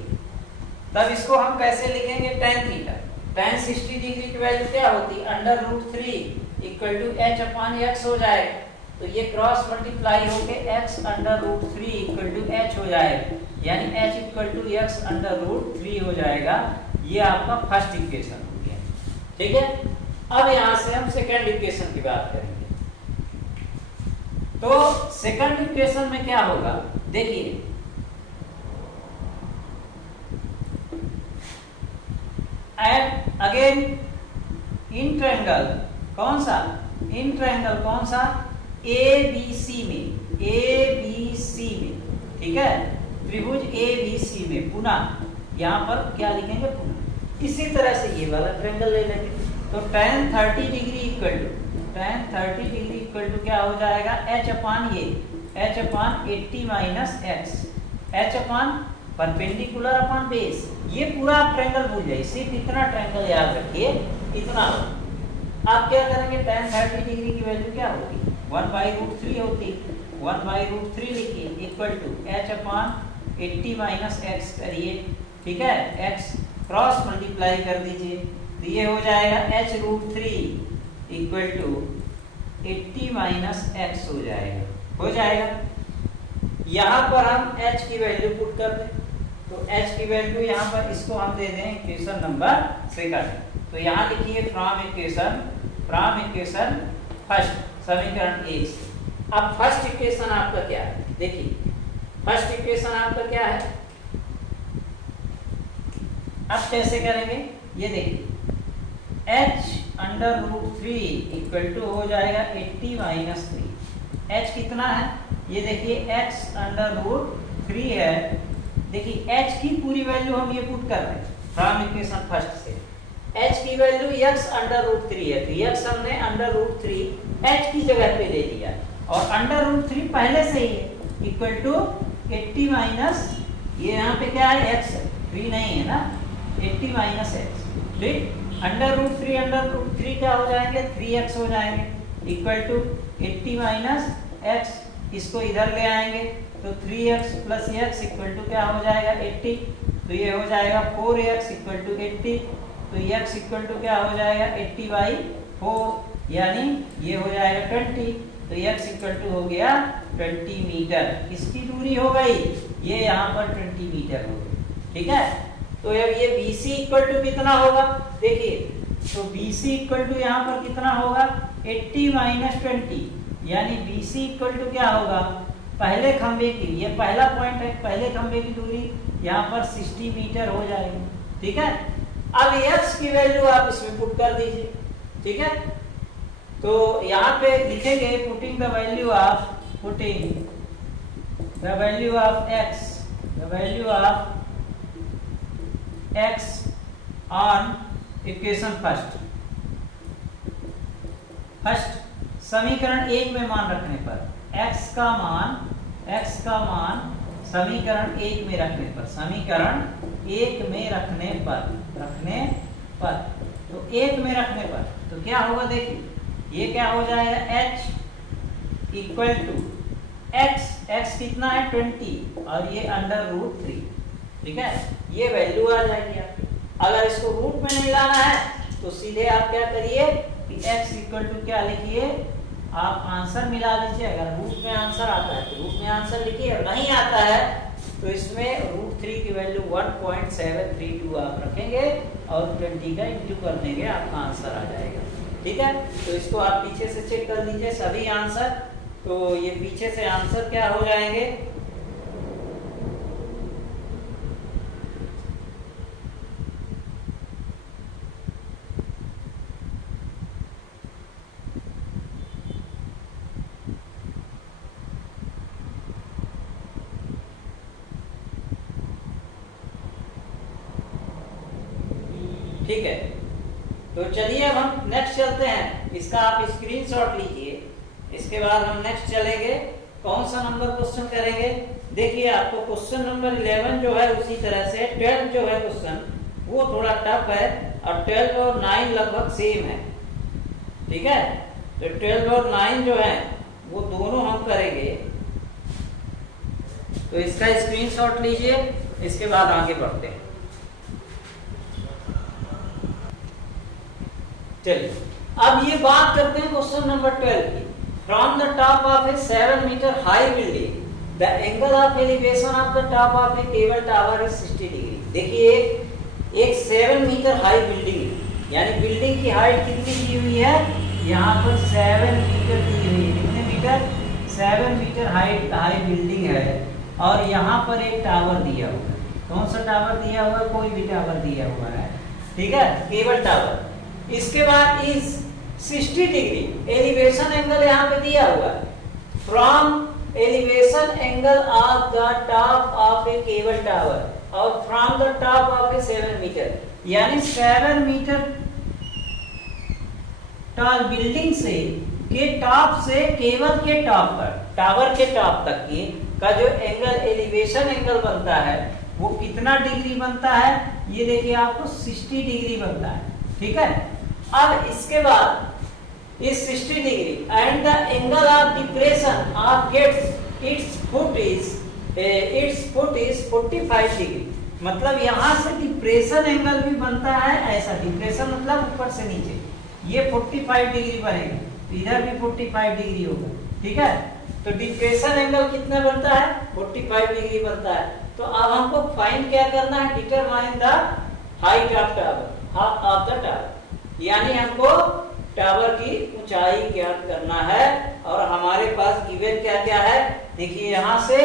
तब इसको हम कैसे लिखेंगे, tan थीटा, tan 60 डिग्री की वैल्यू क्या होती है, √3 इक्वल टू h/x हो जाएगा। तो ये क्रॉस मल्टीप्लाई होके x √3 इक्वल टू h हो जाएगा, यानी h इक्वल टू x √3 हो जाएगा। ये आपका फर्स्ट इक्वेशन हो गया, ठीक है। अब यहां से हम सेकंड इक्वेशन की बात करेंगे। तो सेकंड इक्वेशन में क्या होगा देखिए, एट अगेन इन ट्रायंगल, कौन सा इन ट्रायंगल, कौन सा ABC में, ABC में, ठीक है, त्रिभुज ABC में पुनः यहाँ पर क्या लिखेंगे पुनः। इसी तरह से ये वाला ट्रायंगल ले लेंगे। तो tan 30 degree equal to, tan 30 degree equal to क्या हो जाएगा, h/80 minus x, h/ perpendicular upon base. ये पूरा आप ट्रायंगल भूल जाइए, सिर्फ इतना ट्रायंगल याद रखिए, इतना। आप क्या करेंगे, tan 30 डिग्री की वैल्यू क्या होती, 1/√3 होती, 1/√3 लिखिए equal to h/80 minus x करिए, ठीक है, x क्रॉस मल्टीप्लाई कर दीजिए, तो ये हो जाएगा h√3 equal to 80 minus x हो जाएगा, हो जाएगा। यहाँ पर हम h की वैल्यू पुट कर दें, तो h की वैल्यू यहाँ पर इसको हम दे दें इक्वेशन नंबर सेकंड। तो यहाँ लिखिए फ्रॉम इक्वेशन फर्स्ट, समीकरण 1 से। अब फर्स्ट इक्वेशन आपका क्या है, देखिए फर्स्ट इक्वेशन आपका क्या है, अब कैसे करेंगे ये देखिए, h√3 इक्वल टू हो जाएगा 80 माइनस 3। h कितना है ये देखिए, x√3 है। देखिए h की पूरी वैल्यू हम ये पुट कर रहे हैं फ्रॉम इक्वेशन फर्स्ट से। h की वैल्यू x√3 है, तो x हमने √3 h की जगह पे ले लिया और √3 पहले से ही है इक्वल टू 80 माइनस, ये यहाँ पे क्या है x है, 3 नहीं है ना, 80 माइनस x, ठीक। √3 क्या हो जाएंगे, 3x हो जाएंगे इक्वल टू 80 माइनस x, इसको इधर ले आएंगे तो 3x plus x equal to क्या हो जाएगा 80, तो ये हो जाएगा 4x इक्वल टू 80, तो x इक्वल टू क्या हो जाएगा 80/4, यानी ये हो जाएगा 20, तो x इक्वल टू हो गया 20 मीटर। किसकी दूरी हो गई, ये यहाँ पर 20 मीटर हो गई, ठीक है। तो अब ये BC इक्वल टू कितना होगा देखिए, तो BC इक्वल टू यहाँ पर कितना होगा 80 माइनस 20, यानी BC इक्वल टू क्या होगा, पहले खंबे की, ये पहला पॉइंट है, पहले खंबे की दूरी यहाँ पर 60 मीटर हो जाएगी, ठीक है। अब x की वैल्यू आप इसमें पुट कर दीजिए, ठीक है। तो यहाँ पे लिखेंगे putting the value of x on equation first समीकरण 1 में मान रखने पर, x का मान समीकरण 1 में रखने पर, समीकरण 1 में रखने पर तो 1 में रखने पर तो क्या होगा देखिए, ये क्या हो जाएगा h इक्वल टू x कितना है 20 और ये √3, ठीक है, ये वैल्यू आ जाएगी आपकी। अगर इसको रूट में नहीं लाना है तो सीधे आप क्या करिए कि x इक्वल टू क्या लिखिए, आप आंसर मिला लीजिए। अगर रूट में आंसर आता है तो रूट में आंसर लिखिए, और नहीं आता है तो इसमें √3 की वैल्यू 1.732 आप रखेंगे और 20 का इंटू कर देंगे, आपका आंसर आ जाएगा। ठीक है, तो इसको आप पीछे से चेक कर लीजिए सभी आंसर। तो ये पीछे से आंसर क्या हो जाएंगे, ठीक है। तो चलिए अब हम नेक्स्ट चलते हैं, इसका आप स्क्रीनशॉट लीजिए। इसके बाद हम नेक्स्ट चलेंगे, कौन सा नंबर क्वेश्चन करेंगे। देखिए आपको क्वेश्चन नंबर 11 जो है उसी तरह से 12 जो है क्वेश्चन वो थोड़ा टफ है, और 12 और 9 लगभग सेम है। ठीक है, तो 12 और 9 जो है वो दोनों हम करेंगे। तो इसका स्क्रीनशॉट लीजिए, इसके बाद आगे बढ़ते हैं। चलिए अब ये बात करते हैं क्वेश्चन नंबर 12 की। From the top of a 7 metre high building the angle of elevation of the top of a cable tower is 60 degree. देखिए एक 7 मीटर हाई बिल्डिंग है, यानी बिल्डिंग की हाइट कितनी दी हुई है, यहाँ पर 7 मीटर दी हुई है। कितने मीटर, 7 मीटर हाई बिल्डिंग है, और यहाँ पर एक टावर दिया हुआ है। कौन सा टावर दिया हुआ है, कोई भी टावर दिया हुआ है, ठीक है, केबल टावर। इसके बाद इस 60 डिग्री एलिवेशन एंगल यहाँ पे दिया हुआ है, from elevation angle of the top of a cable tower और from the top of a 7 metre, यानी 7 मीटर टॉल बिल्डिंग से के टॉप से केबल के टॉप पर, टावर के टॉप तक की का जो एंगल एलिवेशन एंगल बनता है वो कितना डिग्री बनता है, ये देखिए आपको 60 डिग्री बनता है। ठीक है, अब इसके बाद इस 60 degree and the angle of depression of its foot is 45 degree. मतलब यहाँ से डिप्रेशन एंगल भी बनता है ऐसा, डिप्रेशन मतलब ऊपर से नीचे, ये 45 डिग्री बनेगा, इधर भी 45 डिग्री होगा। ठीक है, तो डिप्रेशन एंगल कितना बनता है, 45 डिग्री बनता है। तो अब हमको फाइंड क्या करना है, determine the height of tower, यानी हमको टावर की ऊंचाई ज्ञात करना है। और हमारे पास गिवन क्या क्या है, देखिए यहाँ से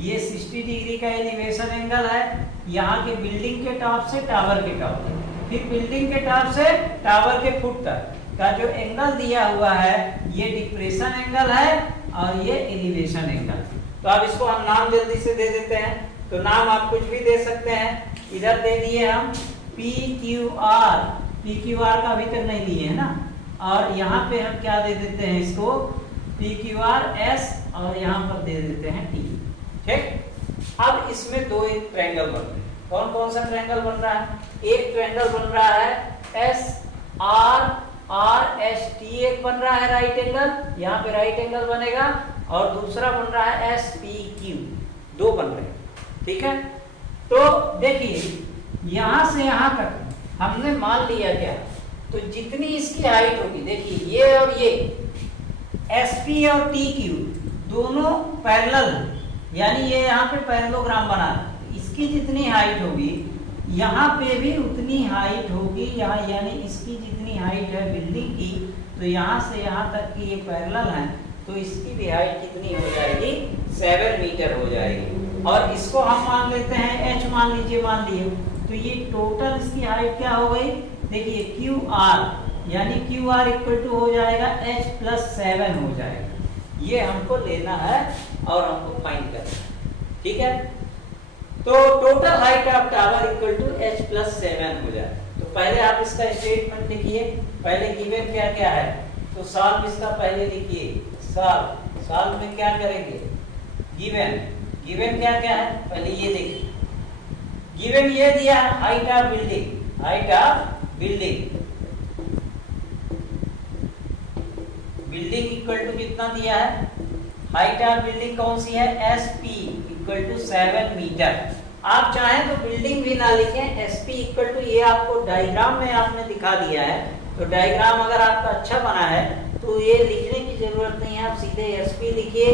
ये 60 डिग्री का एलिवेशन एंगल है, यहाँ के बिल्डिंग के टॉप से टावर के टॉप तक, फिर बिल्डिंग के टॉप से टावर के फुट तक का जो एंगल दिया हुआ है ये डिप्रेशन एंगल है और ये एलिवेशन एंगल। तो अब इसको हम नाम जल्दी से दे देते हैं। तो नाम आप कुछ भी दे सकते हैं, इधर दे दिए हम PQR, PQR का अभी तक नहीं लिए है ना, और यहाँ पे हम क्या दे देते हैं इसको PQRS, और यहाँ पर दे देते हैं T। ठीक, अब इसमें दो एक ट्रायंगल बन रहे हैं। कौन कौन सा ट्रायंगल बन रहा है, एक ट्रायंगल बन रहा है SRRST, एक बन रहा है राइट एंगल, यहाँ पे राइट एंगल बनेगा, और दूसरा बन रहा है SPQ, दो बन रहे हैं। ठीक है, तो देखिए यहाँ से यहाँ तक हमने मान लिया क्या, तो जितनी इसकी हाइट होगी, देखिए ये और ये SP और TQ दोनों पैरेलल, यानी ये यहाँ पे पैरेललोग्राम बना, इसकी जितनी हाइट होगी यहाँ पे भी उतनी हाइट होगी, यहाँ यानी इसकी जितनी हाइट है बिल्डिंग की, तो यहाँ से यहाँ तक की ये पैरेलल है, तो इसकी भी हाइट कितनी हो जाएगी, 7 मीटर हो जाएगी। और इसको हम मान लेते हैं H, मान लीजिए, मान लिए, तो ये टोटल इसकी हाइट क्या हो गई, देखिए QR, यानी QR इक्वल टू हो जाएगा H प्लस 7 हो जाएगा। ये हमको लेना है और हमको फाइंड करना है। ठीक है, तो total height of tower equal to H plus 7 हो जाए। तो पहले आप इसका स्टेटमेंट लिखिए, पहले गिवन क्या क्या है, तो सॉल्व इसका पहले लिखिए, सॉल्व में क्या करेंगे, गिवन क्या क्या है पहले ये देखिए। गिवन ये दिया है height of building, building equal to कितना दिया है, हाइट ऑफ बिल्डिंग कौन सी है, SP इक्वल टू 7 मीटर। आप चाहें तो बिल्डिंग भी ना लिखें, SP इक्वल टू, ये आपको डायग्राम में आपने दिखा दिया है, तो डायग्राम अगर आपका अच्छा बना है तो ये लिखने की जरूरत नहीं है, आप सीधे SP लिखिए,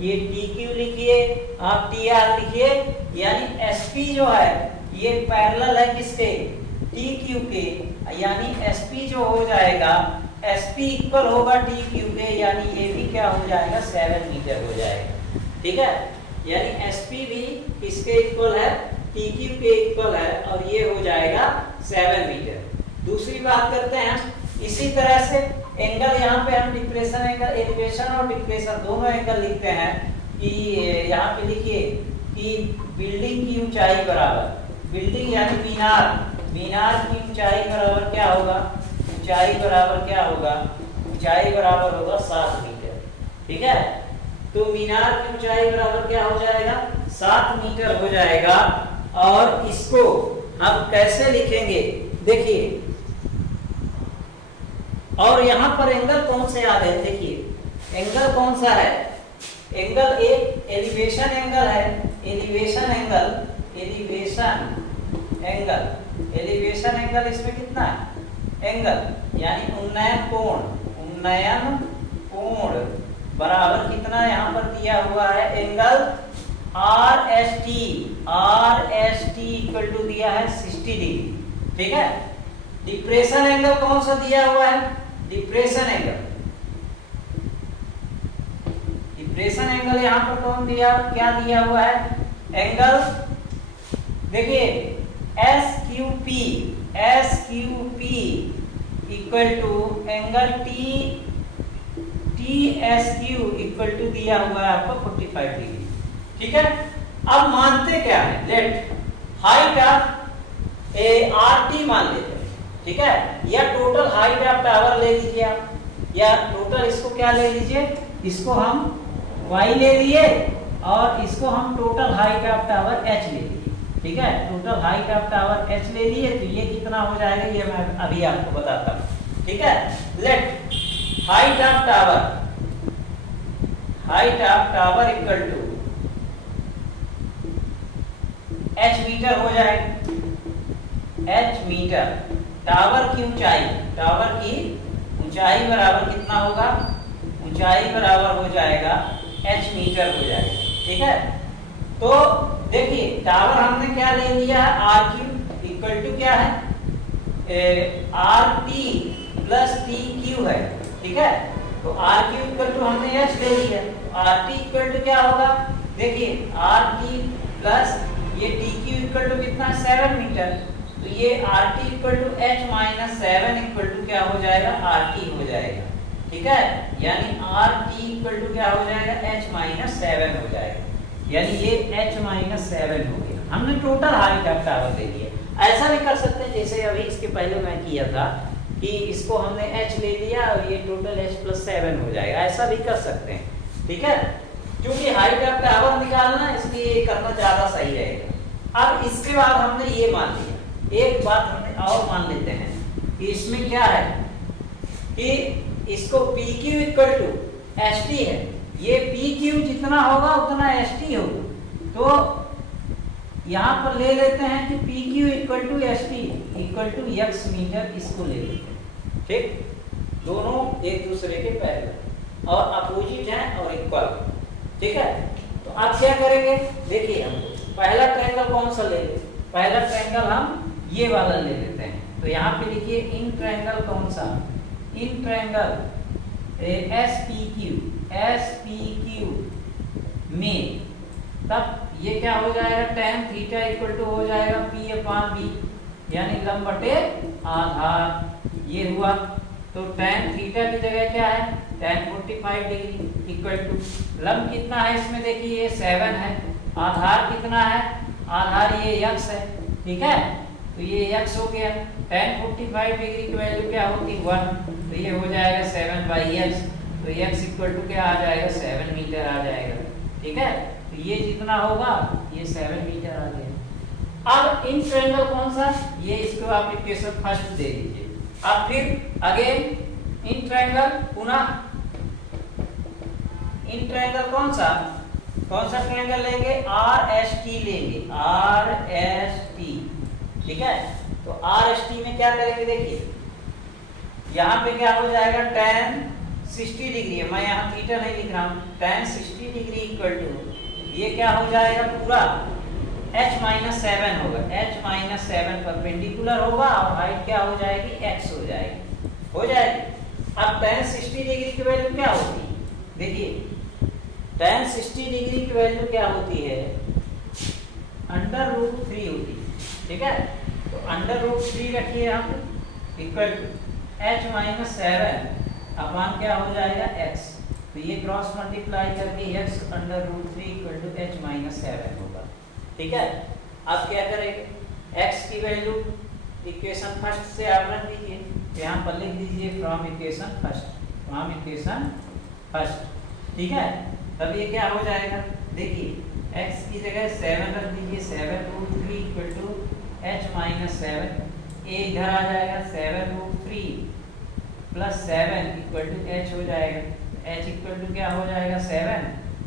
ये TQ लिखिए, आप TR लिखिए, यानी SP जो है ये पैरेलल है किसके, TQ के, यानी SP जो हो जाएगा, SP इक्वल होगा TQ के, यानी ये भी क्या हो जाएगा, 7 मीटर हो जाएगा। ठीक है, यानी SP भी किसके इक्वल है, TQ के इक्वल है, और ये हो जाएगा 7 मीटर। दूसरी बात करते हैं, इसी तरह से एंगल, यहाँ पे हम डिप्रेशन एंगल, एलिवेशन और डिप्रेशन दोनों एंगल लिखते हैं कि यहाँ पे लिखिए कि बिल्डिंग की ऊंचाई बराबर, बिल्डिंग यानी मीनार, मीनार की ऊंचाई बराबर क्या होगा, ऊंचाई बराबर क्या होगा, ऊंचाई बराबर होगा 7 मीटर। ठीक है, तो मीनार की ऊंचाई बराबर क्या हो जाएगा, 7 मीटर हो जाएगा। और इसको हम कैसे लिखेंगे, देखिए, और यहाँ पर एंगल कौन से आ रहे हैं, देखिए एंगल कौन सा है, एंगल एक एलिवेशन एंगल है, elevation angle, elevation angle, elevation angle इसमें कितना है, एंगल यानी उन्नयन कोण, उन्नयन कोण बराबर कितना यहाँ पर दिया हुआ है, angle RST, RST equal to दिया है 60 डिग्री। ठीक है, डिप्रेशन एंगल कौन सा दिया हुआ है, डिप्रेशन एंगल, डिप्रेशन एंगल यहाँ पर कौन दिया, क्या दिया हुआ है, एंगल देखिए SQP, SQP equal to angle TSQ equal to दिया हुआ है आपको 45 डिग्री। ठीक है, अब मानते क्या है, लेट हाइट ऑफ RT मान लेते हैं। ठीक है, या टोटल हाइट ऑफ टावर ले लीजिए आप, या टोटल इसको क्या ले लीजिए, इसको हम y ले लिए और इसको हम total height of tower h ले लिए। ठीक है, total height of tower h ले लिए, तो ये कितना हो जाएगा, ये मैं अभी आपको बताता हूँ। ठीक है, let height of tower, height of tower equal to h metre हो जाएगा, h मीटर, टावर की ऊंचाई, टावर की ऊंचाई बराबर कितना होगा, ऊंचाई बराबर हो जाएगा h मीटर हो जाएगा। ठीक है, तो देखिए टावर हमने क्या ले लिया है, RQ इक्वल टू क्या है, RT प्लस TQ है। ठीक है, तो RQ इक्वल टू हमने h ले लिया, RT इक्वल टू क्या होगा, देखिए RT प्लस ये TQ इक्वल टू कितना, 7 मीटर, तो ये RT equal to h minus 7 equal to क्या हो जाएगा, RT हो जाएगा। ठीक है, यानी RT इक्वल टू क्या हो जाएगा, h माइनस 7 हो जाएगा, यानी ये h माइनस 7 हो गया। हमने टोटल हाइट ऑफ टावर ले लिया। ऐसा भी कर सकते हैं जैसे अभी इसके पहले मैं किया था कि इसको हमने h ले लिया और ये टोटल h प्लस 7 हो जाएगा, ऐसा भी कर सकते हैं। ठीक है, क्योंकि हाइट ऑफ टावर निकालना इसलिए ये करना ज्यादा सही रहेगा। अब इसके बाद हमने ये मान लिया, एक बात हमने और मान लेते हैं कि इसमें क्या है कि इसको PQ इक्वल टू ST है, ये PQ जितना होगा उतना ST होगा, तो यहाँ पर ले लेते हैं कि PQ equal to ST equal to x metre, इसको ले लेते हैं। ठीक, दोनों एक दूसरे के पैरेलल और अपोजिट हैं और इक्वल। ठीक है, तो आप क्या करेंगे, देखिए हम पहला ट्रायंगल कौन सा ले लें, पहला ट्रायंगल हम ये वाला ले लेते हैं, तो यहाँ पे लिखिए इन ट्रायंगल कौन सा, इन ट्रायंगल SPQ, SPQ में तब ये क्या हो जाएगा, tan थीटा इक्वल टू हो जाएगा P अपॉन B, यानी लंब बटे आधार, ये हुआ। तो tan थीटा की जगह क्या है, tan 45 डिग्री इक्वल टू लंब कितना है इसमें, देखिए ये 7 है, आधार कितना है, आधार ये x है। ठीक है, तो ये x हो गया, tan 45 डिग्री की वैल्यू क्या होती है 1, तो ये हो जाएगा 7/x, तो x इक्वल टू क्या आ जाएगा, 7 मीटर आ जाएगा। ठीक है, तो ये जितना होगा ये 7 मीटर आ गया। अब इन ट्रायंगल कौन सा, ये इसको आप इक्वेशन फर्स्ट दे दीजिए। अब फिर अगेन इन ट्रायंगल पुनः इन ट्रायंगल कौन सा ट्रायंगल लेंगे, आर एस टी लेंगे, आर एस टी। ठीक है, तो आर एस टी में क्या करेंगे, देखिए यहाँ पे क्या हो जाएगा, tan 60 डिग्री है, मैं यहाँ थीटा नहीं लिख रहा हूँ, tan 60 डिग्री इक्वल टू ये क्या हो जाएगा, पूरा h-7 होगा, h-7 परपेंडिकुलर होगा और हाइट क्या हो जाएगी, x हो जाएगी। अब tan 60 डिग्री की वैल्यू क्या होती है, देखिए tan 60 डिग्री की वैल्यू क्या होती है, √3 होती है। ठीक है, तो √3 रखिए यहाँ पे इक्वल टू h-7 अपान क्या हो जाएगा, x। तो ये क्रॉस मल्टीप्लाई करके x √3 इक्वल टू h-7 होगा। ठीक है, अब क्या करेंगे, x की वैल्यू इक्वेशन फर्स्ट से आप रख दीजिए, तो यहाँ पर लिख दीजिए फ्रॉम इक्वेशन फर्स्ट। ठीक है, तब ये क्या हो जाएगा, देखिए x की जगह 7 रख दीजिए, 7√3 इक्वल टू h-7, a इधर आ जाएगा, 7√3 प्लस 7 इक्वल टू h हो जाएगा, h इक्वल टू क्या हो जाएगा, 7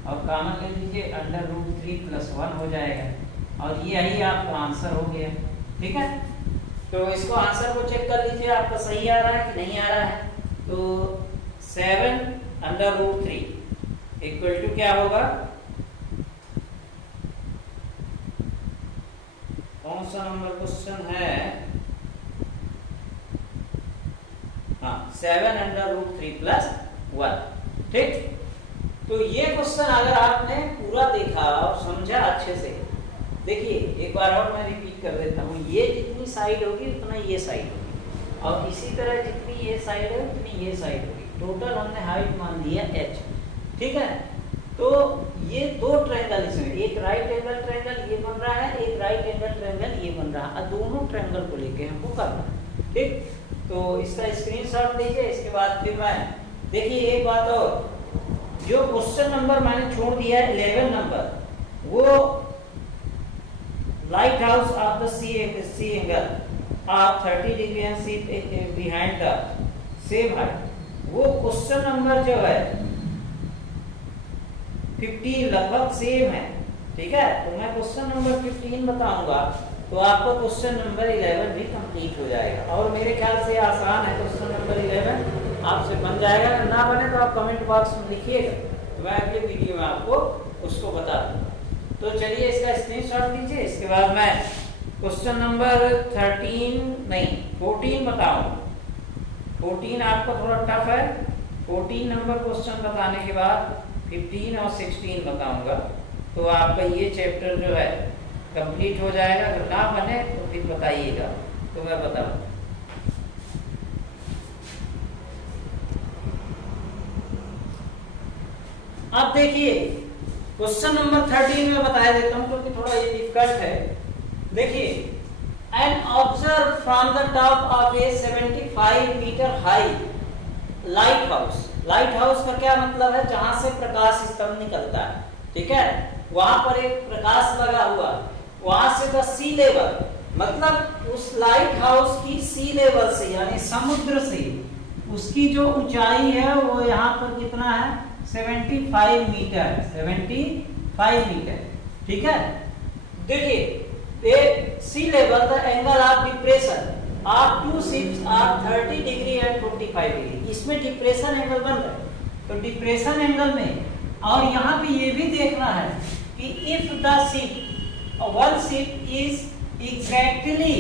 और कॉमन ले लीजिए, √3 प्लस 1 हो जाएगा और यही आपका आंसर हो गया। ठीक है, तो इसको आंसर को चेक कर लीजिए आपका सही आ रहा है कि नहीं आ रहा है। तो 7√3 इक्वल टू क्या होगा, कौन सा नंबर क्वेश्चन है, हाँ 7√3 प्लस 1। ठीक, तो ये क्वेश्चन अगर आपने पूरा देखा और समझा अच्छे से, देखिए एक बार और मैं रिपीट कर देता हूँ, ये जितनी साइड होगी उतना ये साइड होगी और इसी तरह जितनी ये साइड है उतनी ये साइड होगी, टोटल हमने हाइट मान लिया h। ठीक है, तो ये दो ट्रायंगल इसमें, एक राइट एंगल ट्रायंगल ये बन रहा है, एक राइट एंगल ट्रायंगल ये बन रहा है, दोनों ट्रायंगल को लेके हमको करना है। ठीक, तो इसका स्क्रीनशॉट लीजिए, इसके बाद फिर मैं देखिए एक बात और, जो क्वेश्चन नंबर मैंने छोड़ दिया है 11 नंबर, वो lighthouse of the sea angle of 30 degree and sea behind the same height, वो क्वेश्चन नंबर जो है 15 लगभग सेम है। ठीक है, तो मैं क्वेश्चन नंबर 15 बताऊंगा तो आपको क्वेश्चन नंबर 11 भी कंप्लीट हो जाएगा और मेरे ख्याल से आसान है क्वेश्चन नंबर 11 आपसे बन जाएगा, अगर ना बने तो आप कमेंट बॉक्स में लिखिएगा, तो मैं अगले वीडियो में आपको उसको बता दूंगा। तो चलिए इसका स्क्रीनशॉट लीजिए, इसके बाद मैं क्वेश्चन नंबर 14 बताऊंगा। 14 आपको थोड़ा टफ है, 14 नंबर क्वेश्चन बताने के बाद 15 और 16 बताऊंगा, तो आपका ये चैप्टर जो है कंप्लीट हो जाएगा। अगर ना बने तो फिर बताइएगा, तो मैं बताऊंगा। अब देखिए क्वेश्चन नंबर 13 में बताया देता हूं क्योंकि थोड़ा ये डिफिकल्ट है। देखिए, an observe from the top of a 75 metre high lighthouse. Lighthouse का क्या मतलब है, जहां से प्रकाश स्तंभ निकलता है। ठीक है, वहां पर एक प्रकाश लगा हुआ, वहां से द सी लेवल, मतलब उस लाइट हाउस की सी लेवल से यानी समुद्र से उसकी जो ऊंचाई है वो यहाँ पर कितना है, 75 मीटर, 75 मीटर। ठीक है, देखिए sea level the angle of depression of two ships are 30 degree and 45 degree. इसमें डिप्रेशन एंगल बन रहा है, तो डिप्रेशन एंगल में और यहाँ पे ये भी देखना है कि if the ship one ship is exactly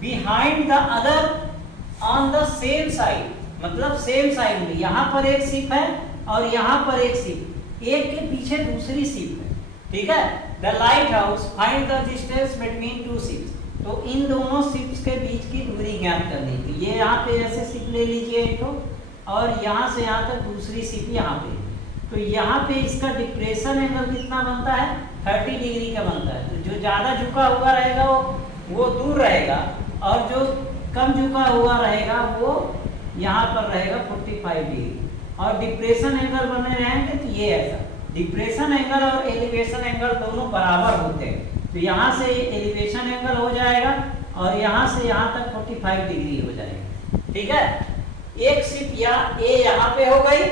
behind the other on the same side, मतलब सेम साइड में यहाँ पर एक शिप है और यहाँ पर एक शिप, एक के पीछे दूसरी शिप है। ठीक है, the light house find the distance between two ships, तो इन दोनों शिप्स के बीच की दूरी ज्ञात करनी थी। ये यहाँ पे ऐसे शिप ले लीजिए एक तो, और यहाँ से यहाँ तक दूसरी शिप यहाँ पे, तो यहाँ पे इसका डिप्रेशन एंगल कितना बनता है, 30 डिग्री का बनता है। तो जो ज्यादा झुका हुआ रहेगा वो दूर रहेगा और जो कम झुका हुआ रहेगा वो यहाँ पर रहेगा 45 डिग्री, और डिप्रेशन एंगल बने रहेंगे तो ये ऐसा। डिप्रेशन एंगल और एलिवेशन एंगल दोनों बराबर होते हैं, तो यहाँ से एलिवेशन एंगल हो जाएगा और यहाँ से यहाँ तक 45 डिग्री हो जाएगा। ठीक है, एक शिप या ए यहाँ पे हो गई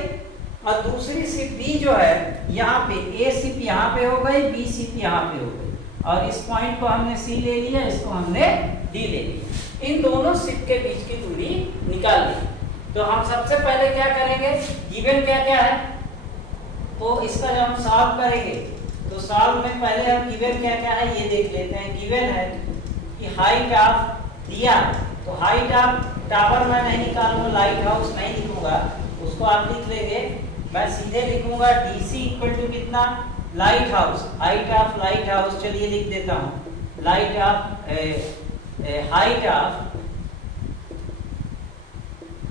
और दूसरी सिप बी जो है यहाँ पे, ए सिप यहाँ पे हो गई, बी सिप यहाँ पे हो गई, और इस पॉइंट को हमने सी ले लिया, इसको हमने डी ले लिया। इन दोनों सिप के बीच की दूरी निकाल ली। तो हम सबसे पहले क्या करेंगे, गिवन क्या क्या है, तो इसका जब हम सॉल्व करेंगे तो सॉल्व में पहले हम गिवन क्या क्या है ये देख लेते हैं। गिवन है कि हाइट ऑफ दिया, तो हाइट ऑफ टावर मैं नहीं निकालूंगा, लाइट हाउस नहीं लिखूंगा, उसको आप लिख लेंगे। मैं सीधे लिखूंगा डीसी इक्वल टू कितना, lighthouse, height of lighthouse, चलिए लिख देता हूं, light of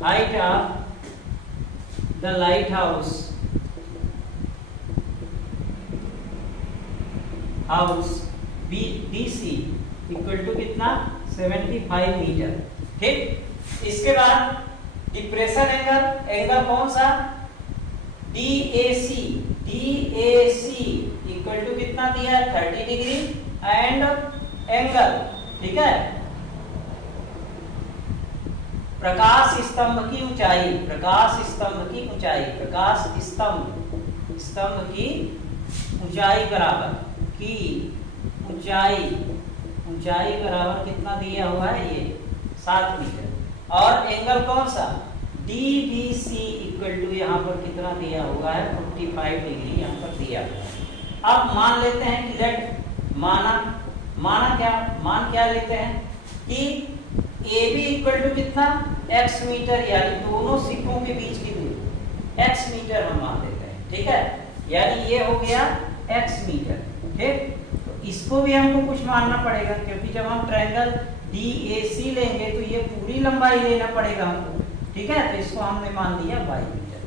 height of the lighthouse be DC equal to कितना, 75 मीटर। ठीक, इसके बाद डिप्रेशन एंगल, एंगल कौन सा, DAC, DAC इक्वल टू कितना दिया है, 30 डिग्री एंड एंगल, ठीक है, प्रकाश स्तंभ की ऊंचाई, प्रकाश स्तंभ की ऊंचाई, प्रकाश स्तंभ की ऊंचाई बराबर की ऊंचाई बराबर कितना दिया हुआ है, ये 7 मीटर। और एंगल कौन सा, DBC इक्वल टू यहाँ पर कितना दिया हुआ है, 45 डिग्री यहाँ पर दिया हुआ है। अब मान लेते हैं कि लेट मान क्या लेते हैं कि AB इक्वल टू कितना, x मीटर, यानी दोनों सिपों के बीच की दूरी x मीटर हम मान लेते हैं, ठीक है, यानी ये हो गया x मीटर। ठीक, तो इसको भी हमको कुछ मानना पड़ेगा, क्योंकि जब हम ट्रायंगल DAC लेंगे तो ये पूरी लंबाई लेना पड़ेगा हमको, ठीक है, तो इसको हमने मान लिया y मीटर।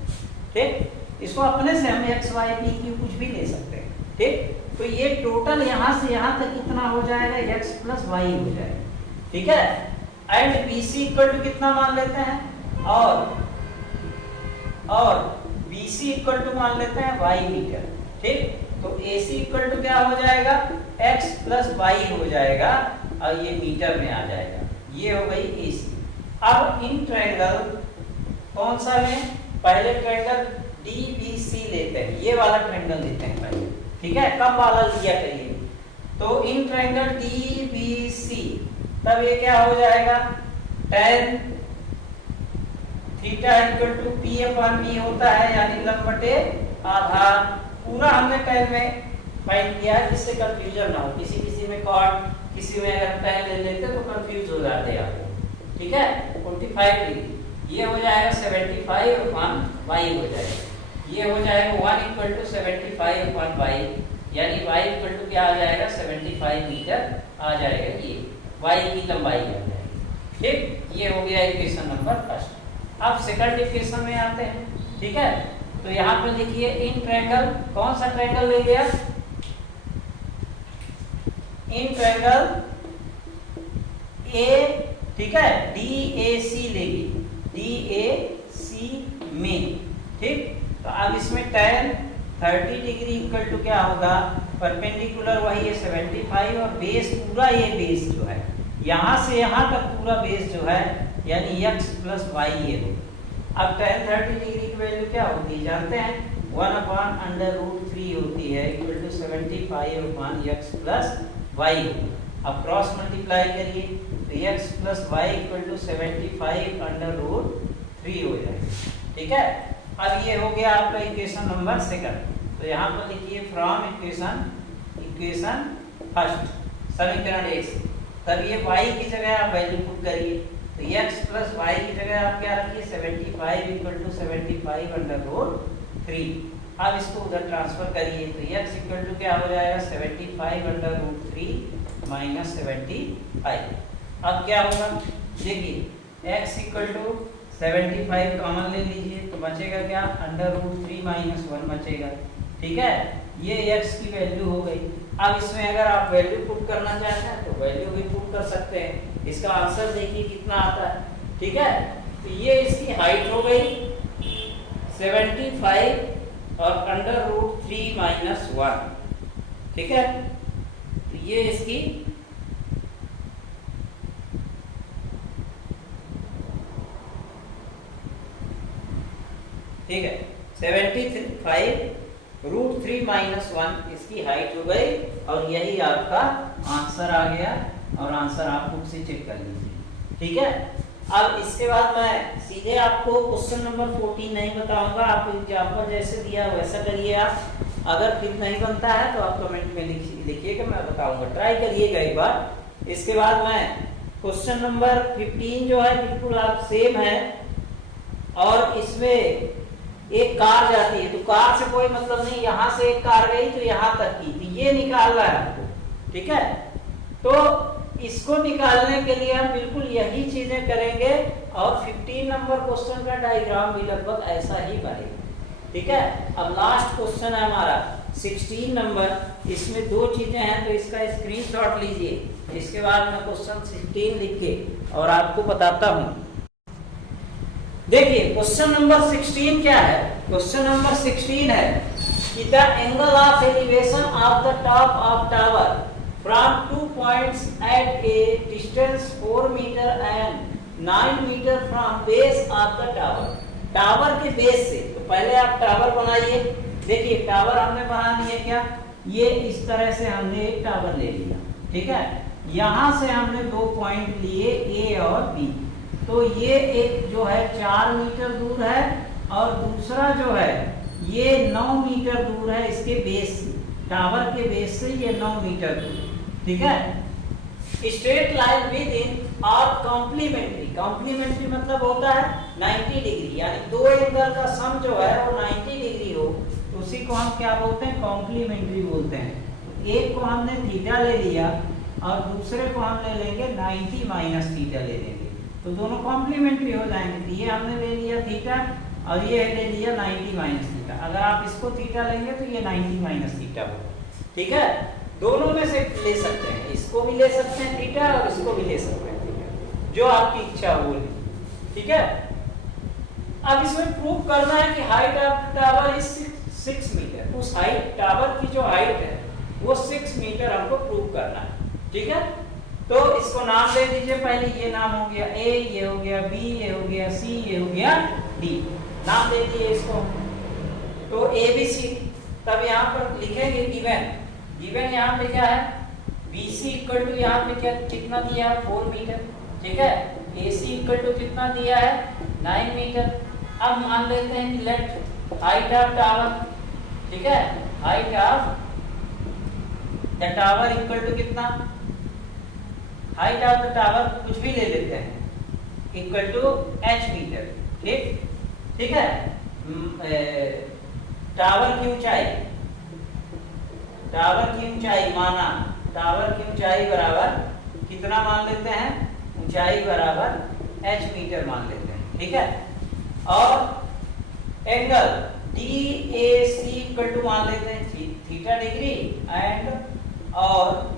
ठीक, इसको अपने से हम x y p q कुछ भी ले सकते हैं। ठीक, तो ये टोटल यहाँ से यहाँ तक कितना हो जाएगा, x प्लस y हो जाएगा, ठीक है, एंड BC इक्वल टू कितना मान लेते हैं, और BC इक्वल टू मान लेते हैं y मीटर। ठीक, तो AC इक्वल टू क्या हो जाएगा, x प्लस y हो जाएगा, और ये मीटर में आ जाएगा, ये हो गई AC। अब इन ट्रायंगल कौन सा में, पहले ट्रायंगल DBC लेते हैं, ये वाला ट्रायंगल लेते हैं पहले, ठीक है, कम वाला लिया करिए। तो इन ट्रायंगल DBC तब ये क्या हो जाएगा, tan theta equal to P upon B होता है, यानी लंब बटे आधार, पूरा हमने tan में फाइंड किया है जिससे कंफ्यूजन ना हो, किसी में cot, किसी में अगर tan ले लेते तो कंफ्यूज हो जाते हैं आप, ठीक है। 45 डिग्री ये हो जाएगा 75 अपॉन y हो जाएगा, ये हो जाएगा 1 इक्वल टू 75 अपॉन y, यानी y इक्वल टू क्या आ जाएगा, 75 मीटर आ जाएगा, ये y की लंबाई आ जाएगी। ठीक, ये हो गया इक्वेशन नंबर फर्स्ट। अब सेकंड इक्वेशन में आते हैं, ठीक है, तो यहाँ पे लिखिए इन ट्रायंगल, कौन सा ट्रायंगल ले लिया, इन ट्रायंगल A, ठीक है, DAC लेगी, DAC में। ठीक, तो अब इसमें tan 30 डिग्री इक्वल टू क्या होगा, परपेंडिकुलर वही है 75, और बेस पूरा ये बेस जो है यहाँ से यहाँ तक पूरा बेस जो है यानी x प्लस y ये हो। अब tan 30 डिग्री की वैल्यू क्या होती है जानते हैं, 1 अपॉन अंडर रूट 3 होती है equal to 75 upon x plus y। अब क्रॉस मल्टीप्लाई करिए तो x plus y equal to 75 under root 3 हो जाएगा, ठीक है। अब ये हो गया आपका इक्वेशन नंबर सेकंड। तो यहाँ पर लिखिए फ्रॉम इक्वेशन फर्स्ट समीकरण एक से, तब ये y की जगह आप वैल्यू पुट करिए, तो x प्लस y की जगह आप क्या रखिए 75 इक्वल टू 75 अंडर रूट 3। अब इसको उधर ट्रांसफर करिए तो x इक्वल टू क्या हो जाएगा 75 अंडर रूट 3 माइनस 75। अब क्या होगा देखिए x इक्वल टू 75 कॉमन ले लीजिए तो बचेगा क्या अंडर रूट 3 माइनस 1 बचेगा, ठीक है। ये x की वैल्यू हो गई। अब इसमें अगर आप वैल्यू पुट करना चाहते हैं तो वैल्यू भी पुट कर सकते हैं। इसका आंसर देखिए कितना आता है, ठीक है। तो ये इसकी हाइट हो गई 75 और अंडर रूट 3 माइनस 1, ठीक है। तो ये इसकी ठीक है 75√3 - 1 इसकी हाइट हो गई और यही आपका आंसर आ गया। और आंसर आप बुक से चेक कर लीजिए, ठीक है। अब इसके बाद मैं सीधे आपको क्वेश्चन नंबर 14 नहीं बताऊंगा, आप एग्जाम्पल जैसे दिया वैसा करिए आप। अगर फिर नहीं बनता है तो आप कमेंट में लिखिएगा, मैं बताऊंगा, ट्राई करिएगा एक बार। इसके बाद मैं क्वेश्चन नंबर 15 जो है बिल्कुल आप सेम है, और इसमें एक कार जाती है, तो कार से कोई मतलब नहीं, यहाँ से एक कार गई तो यहाँ तक की, तो ये निकालना है आपको, ठीक है। तो इसको निकालने के लिए हम बिल्कुल यही चीजें करेंगे, और 15 नंबर क्वेश्चन का डायग्राम भी लगभग ऐसा ही बनेगा, ठीक है। अब लास्ट क्वेश्चन है हमारा 16 नंबर, इसमें दो चीजें हैं, तो इसका स्क्रीनशॉट लीजिए। इसके बाद मैं क्वेश्चन 16 लिख के और आपको बताता हूँ। देखिए क्वेश्चन नंबर 16 क्या है। क्वेश्चन नंबर 16 है कि the angle of elevation of the top of tower from 2 points at a distance 4 metre and 9 metre from base of the tower. Tower के बेस से, तो पहले आप टावर बनाइए। देखिए टावर हमने बना दिया, क्या ये इस तरह से हमने एक टावर ले लिया, ठीक है। यहां से हमने दो पॉइंट लिए ए और बी, तो ये एक जो है 4 मीटर दूर है, और दूसरा जो है ये 9 मीटर दूर है इसके बेस से, टावर के बेस से ये 9 मीटर दूर, ठीक है। स्ट्रेट लाइन विद इन और कॉम्प्लीमेंट्री, कॉम्प्लीमेंट्री मतलब होता है 90 डिग्री, यानी दो एंगल का सम जो है वो 90 डिग्री हो, तो उसी को हम क्या बोलते हैं, कॉम्प्लीमेंट्री बोलते हैं। एक को हमने थीटा ले लिया और दूसरे को हम ले लेंगे 90 माइनस थीटा ले लेंगे, तो दोनों कॉम्प्लीमेंट्री हो जाएंगे। तो ये हमने ले लिया थीटा और ये ले लिया 90 माइनस थीटा। अगर आप इसको थीटा लेंगे तो ये 90 माइनस थीटा होगा, ठीक है। दोनों में से ले सकते हैं, इसको भी ले सकते हैं थीटा और इसको भी ले सकते हैं थीटा, जो आपकी इच्छा हो, ठीक है। अब इसमें प्रूव करना है कि height of tower is 6 metre. उस हाइट, टावर की जो हाइट है वो 6 मीटर हमको प्रूव करना है, ठीक है। तो इसको नाम दे दीजिए। पहले ये नाम हो गया ए, ये हो गया बी, ये हो गया सी, ये हो गया डी, नाम दे दिए इसको। तो ए बी सी, तब यहाँ पर लिखेंगे गिवन, गिवन यहाँ पे क्या है, बी सी इक्वल टू यहाँ पे क्या कितना दिया है 4 मीटर, ठीक है। ए सी इक्वल टू कितना दिया है 9 मीटर। अब मान लेते हैं कि लेट हाइट ऑफ टावर, ठीक है, height of the tower equal to कितना, हाइट ऑफ द टावर कुछ भी ले लेते हैं, इक्वल टू h मीटर, ठीक, ठीक है। टावर की ऊंचाई, टावर की ऊंचाई माना, टावर की ऊंचाई बराबर कितना मान लेते हैं, ऊंचाई बराबर h मीटर मान लेते हैं, ठीक है। और एंगल DAC इक्वल टू मान लेते हैं थीटा डिग्री, एंड और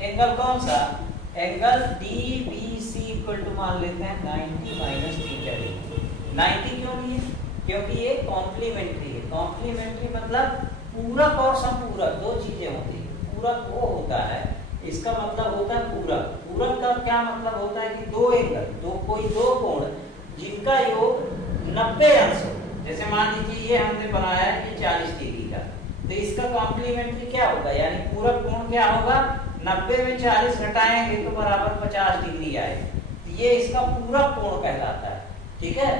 एंगल कौन सा, एंगल DBC इक्वल टू मान लेते हैं 90 माइनस थीटा डिग्री। 90 क्यों लिए, क्योंकि ये कॉम्प्लीमेंट्री है। कॉम्प्लीमेंट्री मतलब पूरक और संपूरक दो चीजें होती है। पूरक वो होता है, इसका मतलब होता है पूरक। पूरक का क्या मतलब होता है कि दो एंगल, कोई दो कोण जिनका योग 90 अंश हो। जैसे मान लीजिए ये हमने बनाया है ये 40 डिग्री का, तो इसका कॉम्प्लीमेंट्री क्या होगा, यानी पूरक कोण क्या होगा, 90 में 40 घटाएंगे तो बराबर 50 डिग्री आएगा, तो ये इसका पूरक कोण कहलाता है, ठीक है।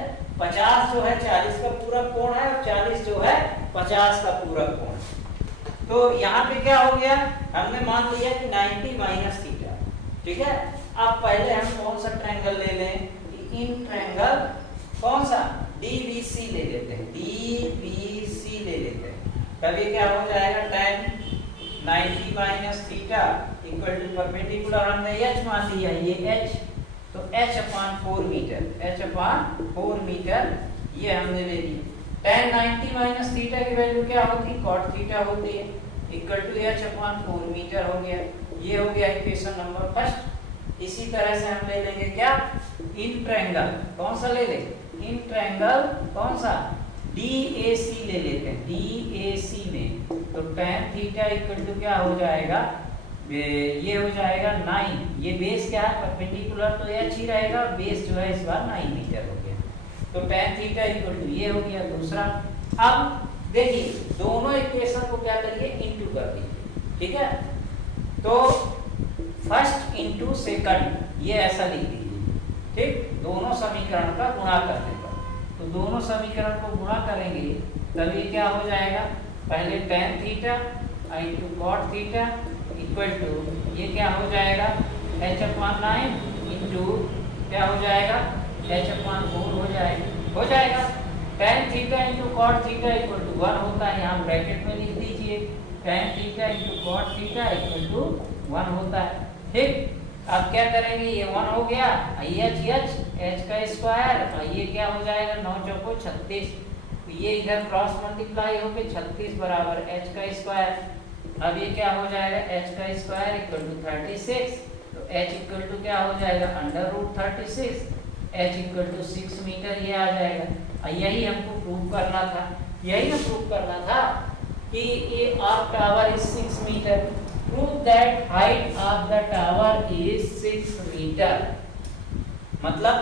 50 जो है 40 का पूरक कोण है, और 40 जो है 50 का पूरक कोण। तो यहाँ पे क्या हो गया, हमने मान लिया कि 90 माइनस थीटा, ठीक है। अब पहले हम कौन सा ट्रायंगल ले लें, इन ट्रायंगल कौन सा, DBC ले लेते हैं, DBC ले लेते हैं। तब ये क्या हो जाएगा, tan 90 minus theta equal to perpendicular हमने h मान लिया, ये h, तो h/4 मीटर, h/4 मीटर ये हमने ले लिया। tan 90 माइनस थीटा की वैल्यू क्या होती है, cot थीटा होती है, इक्वल टू h/4 मीटर हो गया। ये हो गया इक्वेशन नंबर फर्स्ट। इसी तरह से हम ले लेंगे क्या, इन ट्रायंगल कौन सा ले लेंगे, इन ट्रायंगल कौन सा, DAC ले लेते हैं। DAC में तो tan थीटा इक्वल टू क्या हो जाएगा, ये हो जाएगा 9, ये बेस क्या है परपेंडिकुलर तो h ही रहेगा, बेस जो है इस बार 9 मीटर हो गया। तो tan थीटा इक्वल टू ये हो गया दूसरा। अब देखिए दोनों इक्वेशन को क्या करिए, इंटू कर दीजिए, ठीक है। तो फर्स्ट इंटू सेकंड ये ऐसा लिख दीजिए, ठीक, दोनों समीकरण का गुणा करने पर। तो दोनों समीकरण को गुणा करेंगे तब ये क्या हो जाएगा, पहले tan theta into cot theta equal to ये क्या हो जाएगा h/9 इंटू क्या हो जाएगा h/4 हो जाएगा। tan theta into cot theta equal to 1 होता है, यहाँ ब्रैकेट में लिख दीजिए tan theta into cot theta equal to 1 होता है, ठीक। अब क्या करेंगे, ये 1 हो गया, h का स्क्वायर, ये क्या हो जाएगा 9 चौको 36, ये इधर क्रॉस मल्टीप्लाई होके 36 बराबर h का स्क्वायर। अब ये क्या हो जाएगा h का स्क्वायर इक्वल टू 36, तो h इक्वल टू क्या हो जाएगा √36, h इक्वल टू 6 मीटर ये आ जाएगा। यही हमको प्रूव करना था, यही ना प्रूव करना था कि ये of tower is 6 metre, prove that height of the tower is 6 metre, मतलब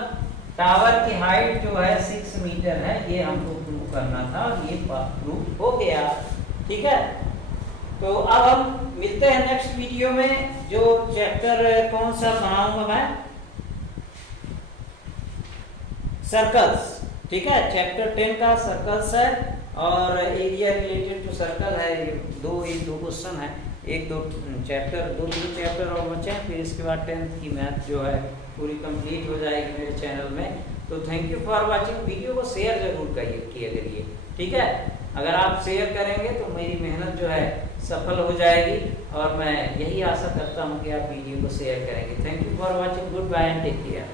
टावर की हाइट जो है 6 मीटर है, ये हमको प्रूव करना था और ये प्रूव हो गया, ठीक है। तो अब हम मिलते हैं नेक्स्ट वीडियो में, जो चैप्टर कौन सा पढ़ाऊंगा मैं, सर्कल्स, ठीक है, चैप्टर 10 का सर्कल्स है और एरिया रिलेटेड जो सर्कल है, दो क्वेश्चन है, एक दो चैप्टर और बचे हैं, फिर इसके बाद 10th की मैथ जो है पूरी कंप्लीट हो जाएगी मेरे चैनल में। तो thank you for watching, video को शेयर जरूर किया करिए, ठीक है। अगर आप शेयर करेंगे तो मेरी मेहनत जो है सफल हो जाएगी और मैं यही आशा करता हूँ कि आप वीडियो को शेयर करेंगे। Thank you for watching, goodbye and take care.